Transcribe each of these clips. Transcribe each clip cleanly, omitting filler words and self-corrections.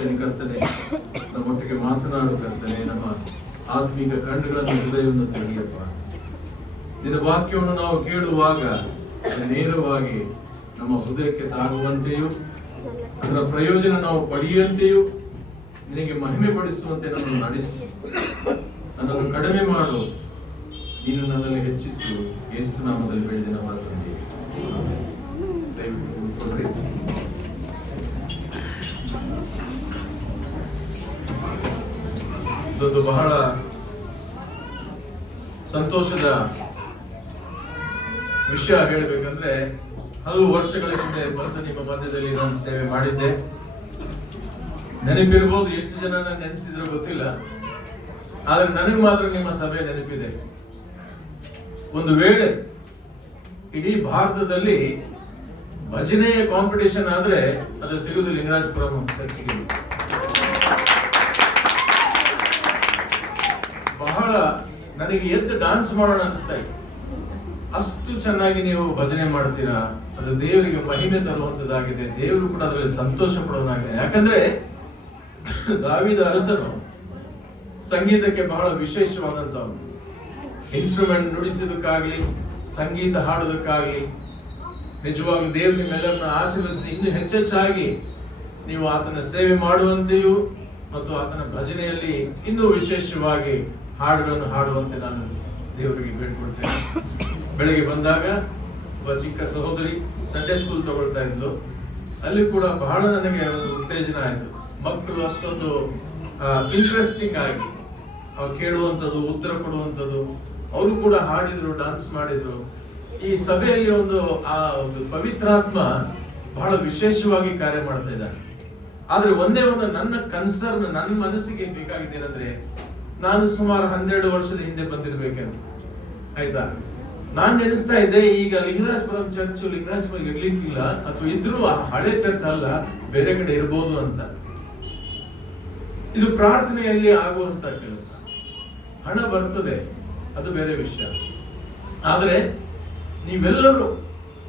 ಕರ್ತನೆ, ನಮ್ಮೊಟ್ಟಿಗೆ ಮಾತನಾಡು ಕರ್ತನೆ. ನಮ್ಮ ಆತ್ಮೀಕ ಕಣ್ಣುಗಳನ್ನು ಹೃದಯವನ್ನು ತೆರೆಯಪ್ಪ. ನಿನ್ನ ವಾಕ್ಯವನ್ನು ನಾವು ಕೇಳುವಾಗ ನೇರವಾಗಿ ನಮ್ಮ ಹೃದಯಕ್ಕೆ ತಾಗುವಂತೆಯೂ ಅದರ ಪ್ರಯೋಜನ ನಾವು ಪಡೆಯುವಂತೆಯೂ ನಿನಗೆ ಮಹಿಮೆ ಪಡಿಸುವಂತೆ ನನ್ನನ್ನು ನಡೆಸು. ನನ್ನನ್ನು ಕಡಿಮೆ ಮಾಡು, ನೀನು ನನ್ನಲ್ಲಿ ಹೆಚ್ಚಿಸು. ಯೇಸು ನಾಮದಲ್ಲಿ ಬೇಡಿದ ಮಾತನಾಡಿ. ಇದೊಂದು ಬಹಳ ಸಂತೋಷದ ವಿಷಯ ಹೇಳಬೇಕಂದ್ರೆ, ಹಲವು ವರ್ಷಗಳ ಹಿಂದೆ ಬಂದು ನಿಮ್ಮ ಮಧ್ಯದಲ್ಲಿ ನಾನು ಸೇವೆ ಮಾಡಿದ್ದೆ. ನೆನಪಿರ್ಬೋದು, ಎಷ್ಟು ಜನ ನಾನು ನೆನೆಸಿದ್ರು ಗೊತ್ತಿಲ್ಲ, ಆದ್ರೆ ನನಗೆ ಮಾತ್ರ ನಿಮ್ಮ ಸಭೆ ನೆನಪಿದೆ. ಒಂದು ವೇಳೆ ಇಡೀ ಭಾರತದಲ್ಲಿ ಭಜನೆಯ ಕಾಂಪಿಟೇಷನ್ ಆದ್ರೆ ಅದು ಸಿಗುದು ಲಿಂಗರಾಜಪುರಂ ಚರ್ಚಿಗೆ. ಬಹಳ ನನಗೆ ಎದ್ದು ಡಾನ್ಸ್ ಮಾಡೋಣ ಅನಿಸ್ತಾ ಇತ್ತು. ಅಷ್ಟು ಚೆನ್ನಾಗಿ ನೀವು ಭಜನೆ ಮಾಡ್ತೀರಾ. ಅದು ದೇವರಿಗೆ ಮಹಿಮೆ ತರುವಂತದ್ದಾಗಿದೆ. ದೇವರು ಕೂಡ ಅದರಲ್ಲಿ ಸಂತೋಷ ಪಡೋದಾಗಿದೆ. ಯಾಕಂದ್ರೆ ದಾವೀದ ಅರಸನು ಸಂಗೀತಕ್ಕೆ ಬಹಳ ವಿಶೇಷವಾದಂತವನು. ಇನ್ಸ್ಟ್ರೂಮೆಂಟ್ ನುಡಿಸೋದಕ್ಕಾಗ್ಲಿ, ಸಂಗೀತ ಹಾಡೋದಕ್ಕಾಗ್ಲಿ, ನಿಜವಾಗ್ಲೂ ದೇವರು ನಿಮ್ಮೆಲ್ಲರನ್ನ ಆಶೀರ್ವದಿಸಿ ಇನ್ನೂ ಹೆಚ್ಚೆಚ್ಚಾಗಿ ನೀವು ಆತನ ಸೇವೆ ಮಾಡುವಂತೆಯೂ ಮತ್ತು ಆತನ ಭಜನೆಯಲ್ಲಿ ಇನ್ನೂ ವಿಶೇಷವಾಗಿ ಹಾಡುಗಳನ್ನು ಹಾಡುವಂತೆ ನಾನು ದೇವರಿಗೆ ಬೇಡ್ಕೊಳ್ತೇನೆ. ಬೆಳಿಗ್ಗೆ ಬಂದಾಗ ಒಬ್ಬ ಚಿಕ್ಕ ಸಹೋದರಿ ಸಂಡೇ ಸ್ಕೂಲ್ ತಗೊಳ್ತಾ ಇದ್ಲು. ಅಲ್ಲಿ ಕೂಡ ಬಹಳ ನನಗೆ ಒಂದು ಉತ್ತೇಜನ ಆಯ್ತು. ಮಕ್ಕಳು ಅಷ್ಟೊಂದು ಇಂಟ್ರೆಸ್ಟಿಂಗ್ ಆಗಿ ಕೇಳುವಂಥದ್ದು, ಉತ್ತರ ಕೊಡುವಂಥದ್ದು. ಅವರು ಕೂಡ ಹಾಡಿದ್ರು, ಡಾನ್ಸ್ ಮಾಡಿದ್ರು. ಈ ಸಭೆಯಲ್ಲಿ ಒಂದು ಪವಿತ್ರಾತ್ಮ ಬಹಳ ವಿಶೇಷವಾಗಿ ಕಾರ್ಯ ಮಾಡ್ತಾ ಇದ್ದಾನೆ. ಆದ್ರೆ ಒಂದೇ ಒಂದು ನನ್ನ ಕನ್ಸರ್ನ್, ನನ್ನ ಮನಸ್ಸಿಗೆ ಬೇಕಾಗಿದ್ದೇನೆಂದ್ರೆ, ನಾನು ಸುಮಾರು 12 ವರ್ಷದ ಹಿಂದೆ ಬಂದಿರ್ಬೇಕೇನು, ಆಯ್ತಾ? ನಾನ್ ನೆನೆಸ್ತಾ ಇದ್ದೆ, ಈಗ ಲಿಂಗರಾಜಪುರಂ ಚರ್ಚ್ ಲಿಂಗರಾಜಪುರಂ ಇರ್ಲಿಕ್ಕಿಲ್ಲ, ಅಥವಾ ಇದ್ರೂ ಆ ಹಳೆ ಚರ್ಚ್ ಅಲ್ಲ, ಬೇರೆ ಕಡೆ ಇರ್ಬೋದು ಅಂತ. ಇದು ಪ್ರಾರ್ಥನೆಯಲ್ಲಿ ಆಗುವಂತ ಕೆಲಸ. ಹಣ ಬರ್ತದೆ, ಅದು ಬೇರೆ ವಿಷಯ. ಆದ್ರೆ ನೀವೆಲ್ಲರೂ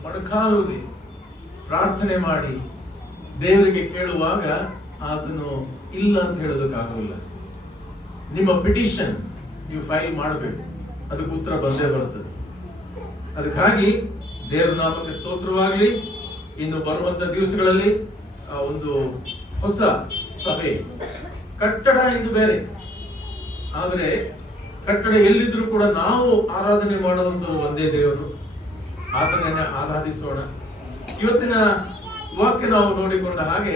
ಮೊಣಕಾಲೂರಿ ಪ್ರಾರ್ಥನೆ ಮಾಡಿ ದೇವರಿಗೆ ಕೇಳುವಾಗ ಆತನು ಇಲ್ಲ ಅಂತ ಹೇಳೋದಕ್ಕಾಗಲ್ಲ. ನಿಮ್ಮ ಪಿಟಿಷನ್ ನೀವು ಫೈಲ್ ಮಾಡಬೇಕು, ಅದಕ್ಕೆ ಉತ್ತರ ಬಂದೇ ಬರ್ತದೆ. ಅದಕ್ಕಾಗಿ ದೇವರ ನಾಮಕ್ಕೆ ಸ್ತೋತ್ರವಾಗಲಿ. ಇನ್ನು ಬರುವಂತ ದಿವಸಗಳಲ್ಲಿ ಒಂದು ಹೊಸ ಸಭೆ ಕಟ್ಟಡ ಇದು ಬೇರೆ, ಆದ್ರೆ ಕಟ್ಟಡ ಎಲ್ಲಿದ್ರು ಕೂಡ ನಾವು ಆರಾಧನೆ ಮಾಡುವಂಥದ್ದು ಒಂದೇ ದೇವರು. ಆತನನ್ನೇ ಆರಾಧಿಸೋಣ. ಇವತ್ತಿನ ವಾಕ್ಯ ನಾವು ನೋಡಿಕೊಂಡ ಹಾಗೆ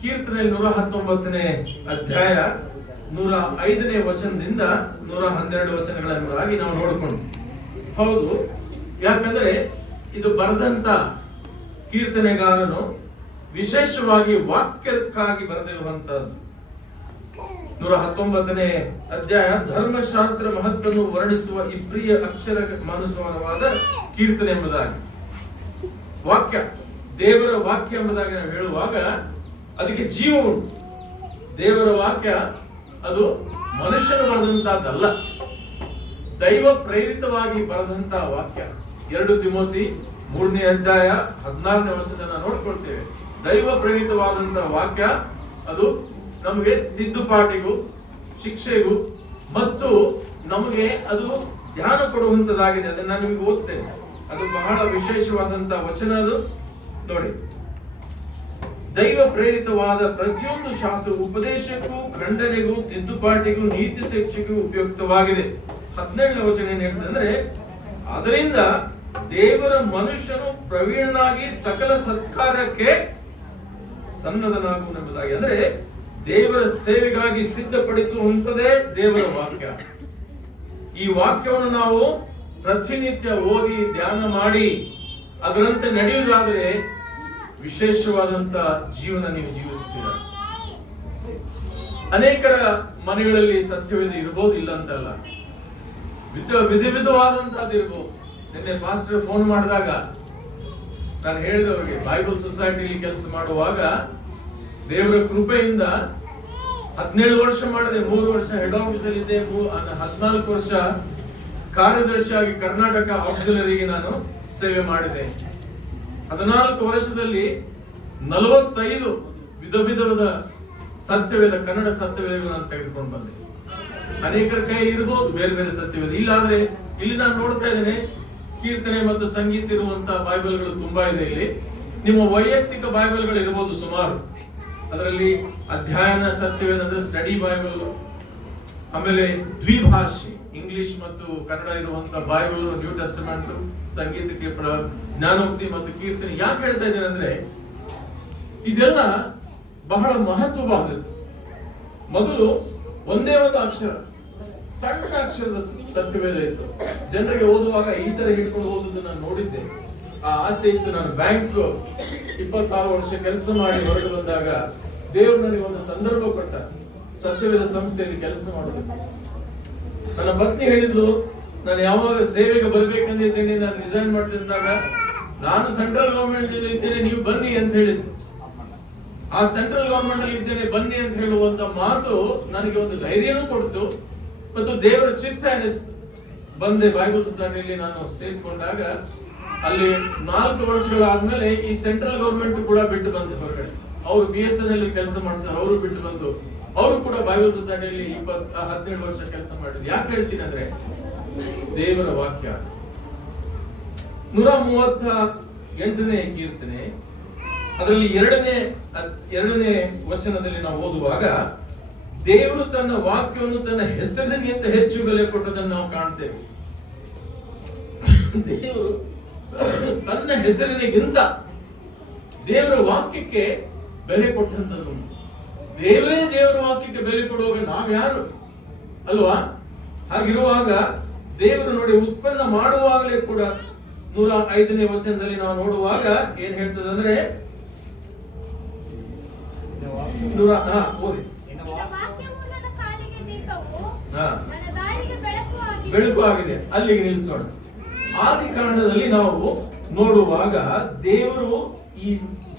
ಕೀರ್ತನೆಯಲ್ಲಿ 119ನೇ ಅಧ್ಯಾಯ 105ನೇ ವಚನದಿಂದ 112 ವಚನಗಳನ್ನಾಗಿ ನಾವು ನೋಡಿಕೊಂಡು. ಹೌದು, ಯಾಕಂದ್ರೆ ಇದು ಬರೆದಂತ ಕೀರ್ತನೆಗಾರನು ವಿಶೇಷವಾಗಿ ವಾಕ್ಯಕ್ಕಾಗಿ ಬರೆದಿರುವಂತದ್ದು. 119ನೇ ಅಧ್ಯಾಯ ಧರ್ಮಶಾಸ್ತ್ರ ಮಹತ್ವವನ್ನು ವರ್ಣಿಸುವ ಈ ಪ್ರಿಯ ಅಕ್ಷರ ಮಾನುಸಾರವಾದ ಕೀರ್ತನೆ ಎಂಬುದಾಗಿ, ವಾಕ್ಯ, ದೇವರ ವಾಕ್ಯ ಎಂಬುದಾಗಿ ನಾವು ಹೇಳುವಾಗ ಅದಕ್ಕೆ ಜೀವ ಉಂಟು. ದೇವರ ವಾಕ್ಯ ಅದು ಮನುಷ್ಯನು ಬರೆದಂತಹದ್ದಲ್ಲ, ದೈವ ಪ್ರೇರಿತವಾಗಿ ಬರೆದಂತ ವಾಕ್ಯ. 2 ತಿಮೋತಿ 3ನೇ ಅಧ್ಯಾಯ 16ನೇ ವಚನ ನೋಡ್ಕೊಳ್ತೇವೆ. ದೈವ ಪ್ರೇರಿತವಾದಂತ ವಾಕ್ಯ ಅದು ನಮಗೆ ತಿದ್ದುಪಾಟಿಗೂ, ಶಿಕ್ಷೆಗೂ ಮತ್ತು ನಮಗೆ ಅದು ಧ್ಯಾನ ಕೊಡುವಂತದ್ದಾಗಿದೆ. ಅದನ್ನ ನಾನು ನಿಮಗೆ ಓದ್ತೇನೆ. ಅದು ಬಹಳ ವಿಶೇಷವಾದಂತ ವಚನ. ಅದು ನೋಡಿ, ದೈವ ಪ್ರೇರಿತವಾದ ಪ್ರತಿಯೊಂದು ಶಾಸ್ತ್ರ ಉಪದೇಶಕ್ಕೂ, ಖಂಡನೆಗೂ, ತಿದ್ದುಪಾಟಿಗೂ, ನೀತಿ ಶಿಕ್ಷೆಗೂ ಉಪಯುಕ್ತವಾಗಿದೆ. 17ನೇ ವಚನ ಏನ್ ಹೇಳ್ತಂದ್ರೆ, ಅದರಿಂದ ದೇವರ ಮನುಷ್ಯನು ಪ್ರವೀಣನಾಗಿ ಸಕಲ ಸತ್ಕಾರ್ಯಕ್ಕೆ ಸನ್ನದ್ಧನಾಗುವುದೆಂಬುದಾಗಿ. ಅಂದ್ರೆ ದೇವರ ಸೇವೆಗಾಗಿ ಸಿದ್ಧಪಡಿಸುವಂತದೇ ದೇವರ ವಾಕ್ಯ. ಈ ವಾಕ್ಯವನ್ನು ನಾವು ಪ್ರತಿನಿತ್ಯ ಓದಿ ಧ್ಯಾನ ಮಾಡಿ ಅದರಂತೆ ನಡೆಯುವುದಾದರೆ ವಿಶೇಷವಾದಂತ ಜೀವನ ನೀವು ಜೀವಿಸ್ತೀರ. ಅನೇಕರ ಮನೆಗಳಲ್ಲಿ ಸತ್ಯವೇದ ಇರಬಹುದು, ಇಲ್ಲ ಅಂತಲ್ಲ, ವಿಧವಾದಂತಹದ್ದು ಇರ್ಬೋದು. ನಿನ್ನೆ ಪಾಸ್ಟರ್ ಫೋನ್ ಮಾಡಿದಾಗ ನಾನು ಹೇಳಿದವರಿಗೆ, ಬೈಬಲ್ ಸೊಸೈಟಿಲಿ ಕೆಲಸ ಮಾಡುವಾಗ ದೇವರ ಕೃಪೆಯಿಂದ 17 ವರ್ಷ ಮಾಡಿದೆ. 3 ವರ್ಷ ಹೆಡ್ ಆಫೀಸ್ ಅಲ್ಲಿ ಇದ್ದೆ, 14 ವರ್ಷ ಕಾರ್ಯದರ್ಶಿಯಾಗಿ ಕರ್ನಾಟಕ ಆಕ್ಸಿಲರಿಗೆ ನಾನು ಸೇವೆ ಮಾಡಿದೆ. 14 ವರ್ಷದಲ್ಲಿ 45 ವಿಧವಾದ ಸತ್ಯವೇದ, ಕನ್ನಡ ಸತ್ಯವೇದ ನಾನು ತೆಗೆದುಕೊಂಡು ಬಂದೆ. ಅನೇಕರ ಕೈಯಲ್ಲಿ ಇರಬಹುದು ಬೇರೆ ಬೇರೆ ಸತ್ಯವೇದ, ಇಲ್ಲಾದ್ರೆ ಇಲ್ಲಿ ನಾನು ನೋಡ್ತಾ ಇದ್ದೇನೆ ಕೀರ್ತನೆ ಮತ್ತು ಸಂಗೀತ ಇರುವಂತಹ ಬೈಬಲ್ಗಳು ತುಂಬಾ ಇದೆ. ಇಲ್ಲಿ ನಿಮ್ಮ ವೈಯಕ್ತಿಕ ಬೈಬಲ್ಗಳು ಇರಬಹುದು ಸುಮಾರು. ಅದರಲ್ಲಿ ಅಧ್ಯಯನ ಸತ್ಯವೇದ ಅಂದ್ರೆ ಸ್ಟಡಿ ಬೈಬಲ್, ಆಮೇಲೆ ದ್ವಿಭಾಷೆ ಇಂಗ್ಲಿಷ್ ಮತ್ತು ಕನ್ನಡ ಇರುವಂತಹ ಬೈಬಲ್, ನ್ಯೂ ಟೆಸ್ಟಮೆಂಟ್, ಸಂಗೀತಕ್ಕೆ ಜ್ಞಾನೋಕ್ತಿ ಮತ್ತು ಕೀರ್ತನೆ. ಯಾಕೆ ಹೇಳ್ತಾ ಇದ್ದೇನೆ ಅಂದ್ರೆ ಇದೆಲ್ಲ ಬಹಳ ಮಹತ್ವವಾದದ್ದು. ಮೊದಲು ಒಂದೇ ಒಂದು ಅಕ್ಷರ, ಸಣ್ಣ ಅಕ್ಷರದ ಸತ್ಯವೇದ ಇತ್ತು. ಜನರಿಗೆ ಓದುವಾಗ ಈ ತರ ಹಿಡ್ಕೊಂಡು ಓದುದು ನಾನು ನೋಡಿದ್ದೆ. ಆ ಆಸೆ ಇತ್ತು. ನಾನು ಬ್ಯಾಂಕ್ 26 ವರ್ಷ ಕೆಲಸ ಮಾಡಿ ಹೊರಗೆ ಬಂದಾಗ ದೇವರು ನನಗೆ ಒಂದು ಸಂದರ್ಭ ಕೊಟ್ಟ, ಸತ್ಯವೇದ ಸಂಸ್ಥೆಯಲ್ಲಿ ಕೆಲಸ ಮಾಡೋದು. ನನ್ನ ಪತ್ನಿ ಹೇಳಿದ್ರು, ನಾನು ಯಾವಾಗ ಸೇವೆಗೆ ಬರ್ಬೇಕಂದಿದ್ದೇನೆ, ನಾನು ರಿಸೈನ್ ಮಾಡ್ತಿದ್ದಾಗ ನಾನು ಸೆಂಟ್ರಲ್ ಗವರ್ಮೆಂಟ್ ಇದ್ದೇನೆ, ನೀವು ಬನ್ನಿ ಅಂತ ಹೇಳಿದ್ರು. ಆ ಸೆಂಟ್ರಲ್ ಗವರ್ಮೆಂಟ್ ಅಲ್ಲಿ ಇದ್ದೇನೆ ಬನ್ನಿ ಅಂತ ಹೇಳುವಂತ ಮಾತು ನನಗೆ ಒಂದು ಧೈರ್ಯನೂ ಕೊಡ್ತು ಮತ್ತು ದೇವರ ಚಿತ್ತ ಅನಿಸ್ತು. ಬಂದೆ ಬೈಬಲ್ ಸೊಸೈಟಿಯಲ್ಲಿ ನಾನು ಸೇರ್ಕೊಂಡಾಗ ಅಲ್ಲಿ 4 ವರ್ಷಗಳಾದ್ಮೇಲೆ ಈ ಸೆಂಟ್ರಲ್ ಗವರ್ಮೆಂಟ್ ಕೂಡ ಬಿಟ್ಟು ಬಂದು ಹೊರಗಡೆ. ಅವರು BSNL ಕೆಲಸ ಮಾಡ್ತಾರೆ, ಅವರು ಬಿಟ್ಟು ಬಂದು ಅವರು ಕೂಡ ಬೈಬಲ್ ಸೊಸೈಟಿಯಲ್ಲಿ 17 ವರ್ಷ ಕೆಲಸ ಮಾಡಿದ್ರು. ಯಾಕೆ ಹೇಳ್ತೀನಿ ಅಂದ್ರೆ ದೇವರ ವಾಕ್ಯ. 138ನೇ ಕೀರ್ತನೆ ಅದರಲ್ಲಿ ಎರಡನೇ ವಚನದಲ್ಲಿ ನಾವು ಓದುವಾಗ ದೇವರು ತನ್ನ ವಾಕ್ಯವನ್ನು ತನ್ನ ಹೆಸರಿನಿಗಿಂತ ಹೆಚ್ಚು ಬೆಲೆ ಕೊಟ್ಟದನ್ನು ನಾವು ಕಾಣ್ತೇವೆ. ದೇವರು ತನ್ನ ಹೆಸರಿನಿಗಿಂತ ದೇವರ ವಾಕ್ಯಕ್ಕೆ ಬೆಲೆ ಕೊಟ್ಟಂತದ್ದು. ದೇವರೇ ದೇವರ ವಾಕ್ಯಕ್ಕೆ ಬೆಲೆ ಕೊಡುವಾಗ ನಾವ್ಯಾರು ಅಲ್ವಾ? ಹಾಗಿರುವಾಗ ದೇವರು ನೋಡಿ ಉತ್ಪನ್ನ ಮಾಡುವಾಗಲೇ ಕೂಡ 105ನೇ ವಚನದಲ್ಲಿ ನಾವು ನೋಡುವಾಗ ಏನ್ ಹೇಳ್ತದಂದ್ರೆ ಬೆಳಕು ಆಗಿದೆ. ಅಲ್ಲಿಗೆ ನಿಲ್ಲಿಸೋಣ. ಆದಿಕಾಂಡದಲ್ಲಿ ನಾವು ನೋಡುವಾಗ ದೇವರು ಈ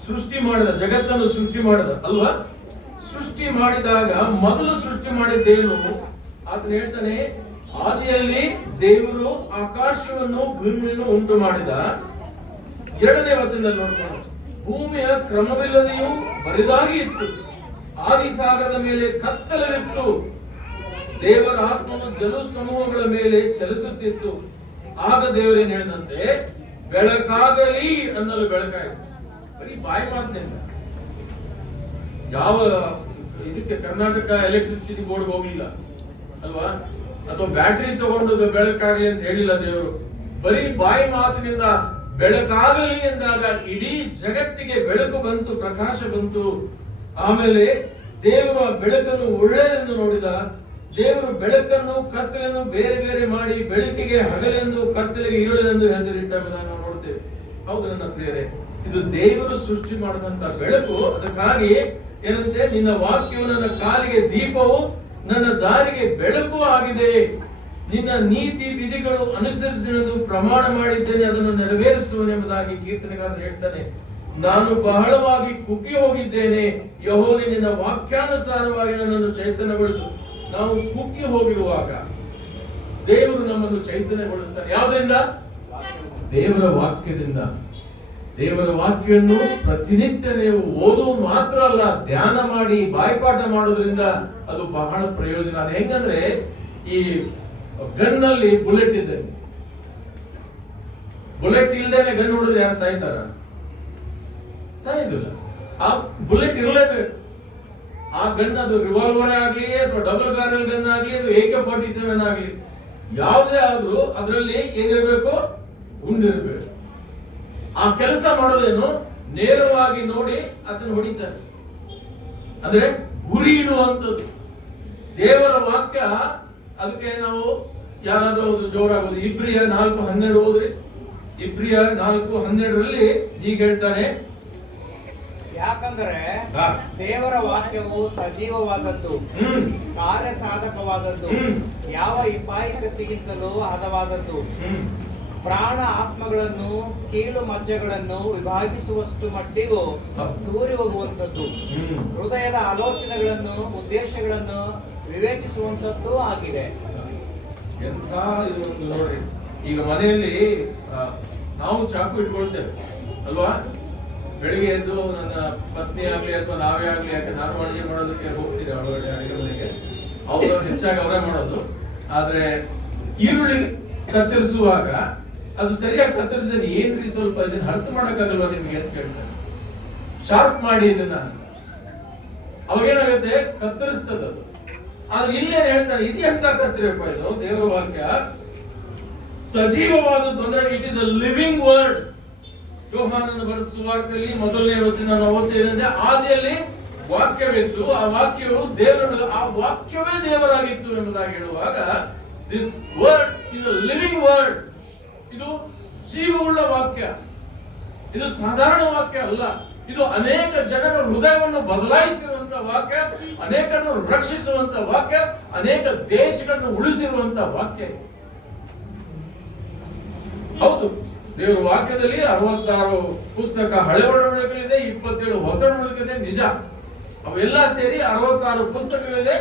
ಸೃಷ್ಟಿ ಮಾಡಿದ, ಜಗತ್ತನ್ನು ಸೃಷ್ಟಿ ಮಾಡಿದ ಅಲ್ವಾ? ಸೃಷ್ಟಿ ಮಾಡಿದಾಗ ಮೊದಲು ಸೃಷ್ಟಿ ಮಾಡಿದ್ದೇನು? ಆತನು ಹೇಳ್ತಾನೆ, ಆದಿಯಲ್ಲಿ ದೇವರು ಆಕಾಶವನ್ನು ಭೂಮಿಯನ್ನು ಉಂಟು ಮಾಡಿದ. 2ನೇ ವಚನದಲ್ಲಿ ನೋಡ್ಕೊಂಡು, ಭೂಮಿಯ ಕ್ರಮವಿಲ್ಲದೆಯೂ ಬರಿದಾಗಿ ಇತ್ತು, ಆದಿಸಾಗರದ ಮೇಲೆ ಕತ್ತಲವಿತ್ತು, ದೇವರ ಆತ್ಮನು ಜಲ ಸಮೂಹಗಳ ಮೇಲೆ ಚಲಿಸುತ್ತಿತ್ತು. ಆಗ ದೇವರೇನು ಹೇಳಿದಂತೆ, ಬೆಳಕಾಗಲಿ ಅನ್ನಲು ಬೆಳಕಾಯಿತು. ಬರೀ ಬಾಯಿ ಮಾತಿನಿಂದ. ಯಾವ ಇದಕ್ಕೆ ಕರ್ನಾಟಕ ಎಲೆಕ್ಟ್ರಿಸಿಟಿ ಬೋರ್ಡ್ ಹೋಗ್ಲಿಲ್ಲ ಅಲ್ವಾ? ಅಥವಾ ಬ್ಯಾಟರಿ ತಗೊಂಡು ಬೆಳಕಾಗಲಿ ಅಂತ ಹೇಳಿಲ್ಲ ದೇವರು. ಬರೀ ಬಾಯಿ ಮಾತಿನಿಂದ ಬೆಳಕಾಗಲಿ ಎಂದಾಗ ಇಡೀ ಜಗತ್ತಿಗೆ ಬೆಳಕು ಬಂತು, ಪ್ರಕಾಶ ಬಂತು. ಆಮೇಲೆ ದೇವರು ಆ ಬೆಳಕನ್ನು ಒಳ್ಳೆಯದೆಂದು ನೋಡಿದ. ದೇವರು ಬೆಳಕನ್ನು ಕತ್ತಲೆಯನ್ನು ಬೇರೆ ಬೇರೆ ಮಾಡಿ ಬೆಳಕಿಗೆ ಹಗಲೆಂದು ಕತ್ತಲೆಗೆ ಇರುಳೆಂದು ಹೆಸರಿಟ್ಟಂಬುದನ್ನು ನಾವು ನೋಡ್ತೇವೆ. ಹೌದು ನನ್ನ ಪ್ರಿಯರೇ, ಇದು ದೇವರು ಸೃಷ್ಟಿ ಮಾಡಿದಂತ ಬೆಳಕು. ಅದಕ್ಕಾಗಿ ಏನಂತೆ, ನಿನ್ನ ವಾಕ್ಯವು ನನ್ನ ಕಾಲಿಗೆ ದೀಪವು ನನ್ನ ದಾರಿಗೆ ಬೆಳಕು ಆಗಿದೆ. ನಿನ್ನ ನೀತಿ ವಿಧಿಗಳು ಅನುಸರಿಸಲು ಪ್ರಮಾಣ ಮಾಡಿದ್ದೇನೆ, ಅದನ್ನು ನೆರವೇರಿಸುವನೆಂಬುದಾಗಿ ಕೀರ್ತನೆಗಾರನು ಹೇಳ್ತಾನೆ. ನಾನು ಬಹಳವಾಗಿ ಕುಗ್ಗಿ ಹೋಗಿದ್ದೇನೆ, ಯೆಹೋವನೇ ನಿನ್ನ ವಾಕ್ಯಾನುಸಾರವಾಗಿ ನನ್ನನ್ನು ಚೈತನ್ಯಗೊಳಿಸು. ನಾವು ಕುಗ್ಗಿ ಹೋಗಿರುವಾಗ ದೇವರು ನಮ್ಮನ್ನು ಚೈತನ್ಯಗೊಳಿಸ್ತಾನೆ. ಯಾವುದರಿಂದ? ದೇವರ ವಾಕ್ಯದಿಂದ. ದೇವರ ವಾಕ್ಯವನ್ನು ಪ್ರತಿನಿತ್ಯ ನೀವು ಓದುವ ಮಾತ್ರ ಅಲ್ಲ, ಧ್ಯಾನ ಮಾಡಿ ಬಾಯ್ಪಾಠ ಮಾಡೋದ್ರಿಂದ ಅದು ಬಹಳ ಪ್ರಯೋಜನ. ಅದು ಹೆಂಗಂದ್ರೆ, ಈ ಗನ್ನಲ್ಲಿ ಬುಲೆಟ್ ಇದೆ. ಬುಲೆಟ್ ಇಲ್ದೇನೆ ಗನ್ ಹೊಡೆದ್ರೆ ಯಾರು ಸಾಯ್ತಾರ? ಸಾಯೋದಿಲ್ಲ. ಆ ಬುಲೆಟ್ ಇರಲೇಬೇಕು. ಆ ಗನ್ ಅದು ರಿವಾಲ್ವರ್ ಆಗ್ಲಿ ಅಥವಾ ಡಬಲ್ ಬ್ಯಾರಲ್ ಗನ್ ಆಗ್ಲಿ, ಅದು AK-47 ಆಗ್ಲಿ, ಯಾವುದೇ ಆದ್ರೂ ಅದರಲ್ಲಿ ಏನಿರ್ಬೇಕು? ಗುಂಡಿರ್ಬೇಕು. ಆ ಕೆಲಸ ಮಾಡೋದೇನು? ನೇರವಾಗಿ ನೋಡಿ ಅದನ್ನು ಹೊಡಿತಾರೆ. ಅಂದ್ರೆ ಗುರಿ ಇಡುವಂಥದ್ದು. ದೇವರ ವಾಕ್ಯ. ಅದಕ್ಕೆ ನಾವು ಯಾರಾದ್ರೂ ಒಂದು ಜೋರಾಗೋದು, ಇಬ್ರಿಯ 4:12 ಓದ್ರಿ. ಇಬ್ರಿಯ 4:12ರಲ್ಲಿ ಹೀಗೆ ಹೇಳ್ತಾನೆ, ಯಾಕಂದರೆ ದೇವರ ವಾಕ್ಯವು ಸಜೀವವಾದದ್ದು, ಕಾರ್ಯ ಸಾಧಕವಾದದ್ದು, ಯಾವ ಇಪಾಯಿ ಕತ್ತಿಗಿಂತಲೂ ಹದವಾದದ್ದು, ಪ್ರಾಣ ಆತ್ಮಗಳನ್ನು ಕೀಲು ಮಜ್ಜೆಗಳನ್ನು ವಿಭಾಗಿಸುವಷ್ಟು ಮಟ್ಟಿಗೂ ದೂರಿ ಹೋಗುವಂಥದ್ದು, ಹೃದಯದ ಆಲೋಚನೆಗಳನ್ನು ಉದ್ದೇಶಗಳನ್ನು ವಿವೇಚಿಸುವಂಥದ್ದು ಆಗಿದೆ. ಎಂಥ ಇದು ನೋಡ್ರಿ. ಈಗ ಮನೆಯಲ್ಲಿ ನಾವು ಚಾಕು ಇಟ್ಕೊಳ್ತೇವೆ ಅಲ್ವಾ? ಬೆಳಿಗ್ಗೆ ಎದ್ದು ನನ್ನ ಪತ್ನಿ ಆಗ್ಲಿ ಅಥವಾ ನಾವೇ ಆಗ್ಲಿ, ಯಾಕೆ ನಾನು ಅಡುಗೆ ಮಾಡೋದಕ್ಕೆ ಹೋಗ್ತೀನಿ ಒಳಗಡೆ ಅಡುಗೆ ಮನೆಗೆ, ಅವರು ಹೆಚ್ಚಾಗಿ ಅವರೇ ಮಾಡೋದು. ಆದ್ರೆ ಈರುಳ್ಳಿ ಕತ್ತರಿಸುವಾಗ ಅದು ಸರಿಯಾಗಿ ಕತ್ತರಿಸಿದ್ರೆ ಏನ್ರಿ ಸ್ವಲ್ಪ ಇದನ್ನ ಅರ್ಥ ಮಾಡಕ್ಕಾಗಲ್ವಾ ನಿಮ್ಗೆ ಅಂತ ಕೇಳ್ತಾರೆ. ಶಾರ್ಪ್ ಮಾಡಿ ಇದನ್ನ, ಅವಾಗೇನಾಗುತ್ತೆ ಕತ್ತರಿಸ್ತದ. ಆದ್ರೆ ಇಲ್ಲೇನ್ ಹೇಳ್ತಾರೆ, ಇದೆಂತ ಕತ್ತರಿಯಪ್ಪ ಇದು ದೇವರ ವಾಕ್ಯ ಸಜೀವವಾದದ್ದು ಅಂದ್ರೆ it is a living word. ಯೋಹಾನನ ಬರೆದ ಸುವಾರ್ತೆಯಲ್ಲಿ ಮೊದಲನೇ ವಚನ ನಾವು ಓದ್ತೇವೆ, ಆದಿಯಲ್ಲಿ ವಾಕ್ಯವಿತ್ತು, ಆ ವಾಕ್ಯವು ದೇವರು, ಆ ವಾಕ್ಯವೇ ದೇವರಾಗಿತ್ತು ಎಂಬುದಾಗಿ ಹೇಳುವಾಗ this word is a living word. ಇದು ಜೀವವುಳ್ಳ ವಾಕ್ಯ, ಇದು ಸಾಧಾರಣ ವಾಕ್ಯ ಅಲ್ಲ. ಇದು ಅನೇಕ ಜನರ ಹೃದಯವನ್ನು ಬದಲಾಯಿಸಿರುವಂತಹ ವಾಕ್ಯ, ಅನೇಕರನ್ನು ರಕ್ಷಿಸುವಂತಹ ವಾಕ್ಯ, ಅನೇಕ ದೇಶಗಳನ್ನು ಉಳಿಸಿರುವಂತ ವಾಕ್ಯ. ಹೌದು, ದೇವರ ವಾಕ್ಯದಲ್ಲಿ 66 ಪುಸ್ತಕ ಹಳೆ ಒಡಂಬಡಿಕೆಗಳಿದೆ, 27 ಹೊಸ ಒಡಂಬಡಿಕೆ ನಿಜ. ಅವೆಲ್ಲ ಸೇರಿ 66 ಪುಸ್ತಕಗಳಿದೆ.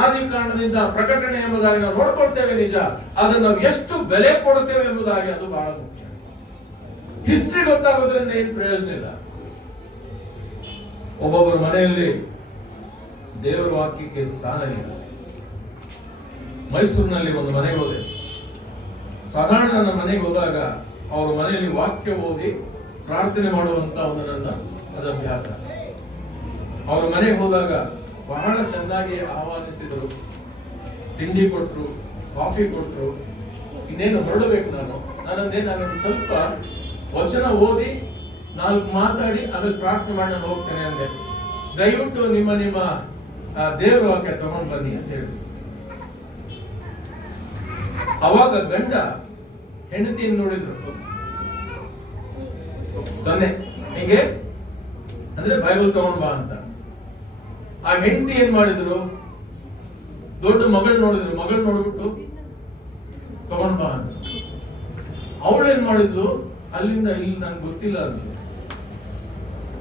ಆದಿಕಾಂಡದಿಂದ ಪ್ರಕಟಣೆ ಎಂಬುದಾಗಿ ನಾವು ನೋಡ್ಕೊಳ್ತೇವೆ ನಿಜ. ಅದನ್ನು ನಾವು ಎಷ್ಟು ಬೆಲೆ ಕೊಡ್ತೇವೆ ಎಂಬುದಾಗಿ ಅದು ಬಹಳ ಮುಖ್ಯ. ಹಿಸ್ಟ್ರಿ ಗೊತ್ತಾಗೋದ್ರಿಂದ ಏನು ಪ್ರಯೋಜನ ಇಲ್ಲ. ಒಬ್ಬೊಬ್ಬರ ಮನೆಯಲ್ಲಿ ದೇವರ ವಾಕ್ಯಕ್ಕೆ ಸ್ಥಾನ ಇಲ್ಲ. ಮೈಸೂರಿನಲ್ಲಿ ಒಂದು ಮನೆಗೆ ಹೋದೆ. ಸಾಧಾರಣ ನನ್ನ ಮನೆಗೆ ಹೋದಾಗ ಅವರ ಮನೆಯಲ್ಲಿ ವಾಕ್ಯ ಓದಿ ಪ್ರಾರ್ಥನೆ ಮಾಡುವಂತ ಒಂದು ನನ್ನ ಅದು ಅಭ್ಯಾಸ. ಅವರ ಮನೆಗೆ ಹೋದಾಗ ಬಹಳ ಚೆನ್ನಾಗಿ ಆಹ್ವಾನಿಸಿದರು, ತಿಂಡಿ ಕೊಟ್ರು, ಕಾಫಿ ಕೊಟ್ರು. ಇನ್ನೇನು ಹೊರಡಬೇಕು ನಾನು ಸ್ವಲ್ಪ ವಚನ ಓದಿ 4 ಮಾತಾಡಿ ಆಮೇಲೆ ಪ್ರಾರ್ಥನೆ ಮಾಡಿ ನಾನು ಹೋಗ್ತೇನೆ ಅಂದೆ. ದಯವಿಟ್ಟು ನಿಮ್ಮ ದೇವರ ವಾಕ್ಯ ತಗೊಂಡು ಬನ್ನಿ ಅಂತ ಹೇಳಿದ್ರು. ಅವಾಗ ಗಂಡ ಹೆಂಡತಿಯನ್ನು ನೋಡಿದ್ರು, ಸೊನ್ನೆ ಹಿಂಗೆ ಅಂದ್ರೆ ಬೈಬಲ್ ತಗೊಂಡ್ ಬಾ ಅಂತ. ಆ ಹೆಂಡತಿ ಏನ್ ಮಾಡಿದ್ರು, ದೊಡ್ಡ ಮಗಳು ನೋಡ್ಬಿಟ್ಟು ತಗೊಂಡ್ ಬಾ ಅಂತ. ಅವಳು ಏನ್ ಮಾಡಿದ್ಲು, ಅಲ್ಲಿಂದ ಇಲ್ಲಿ ನನ್ಗೆ ಗೊತ್ತಿಲ್ಲ ಅಂತ.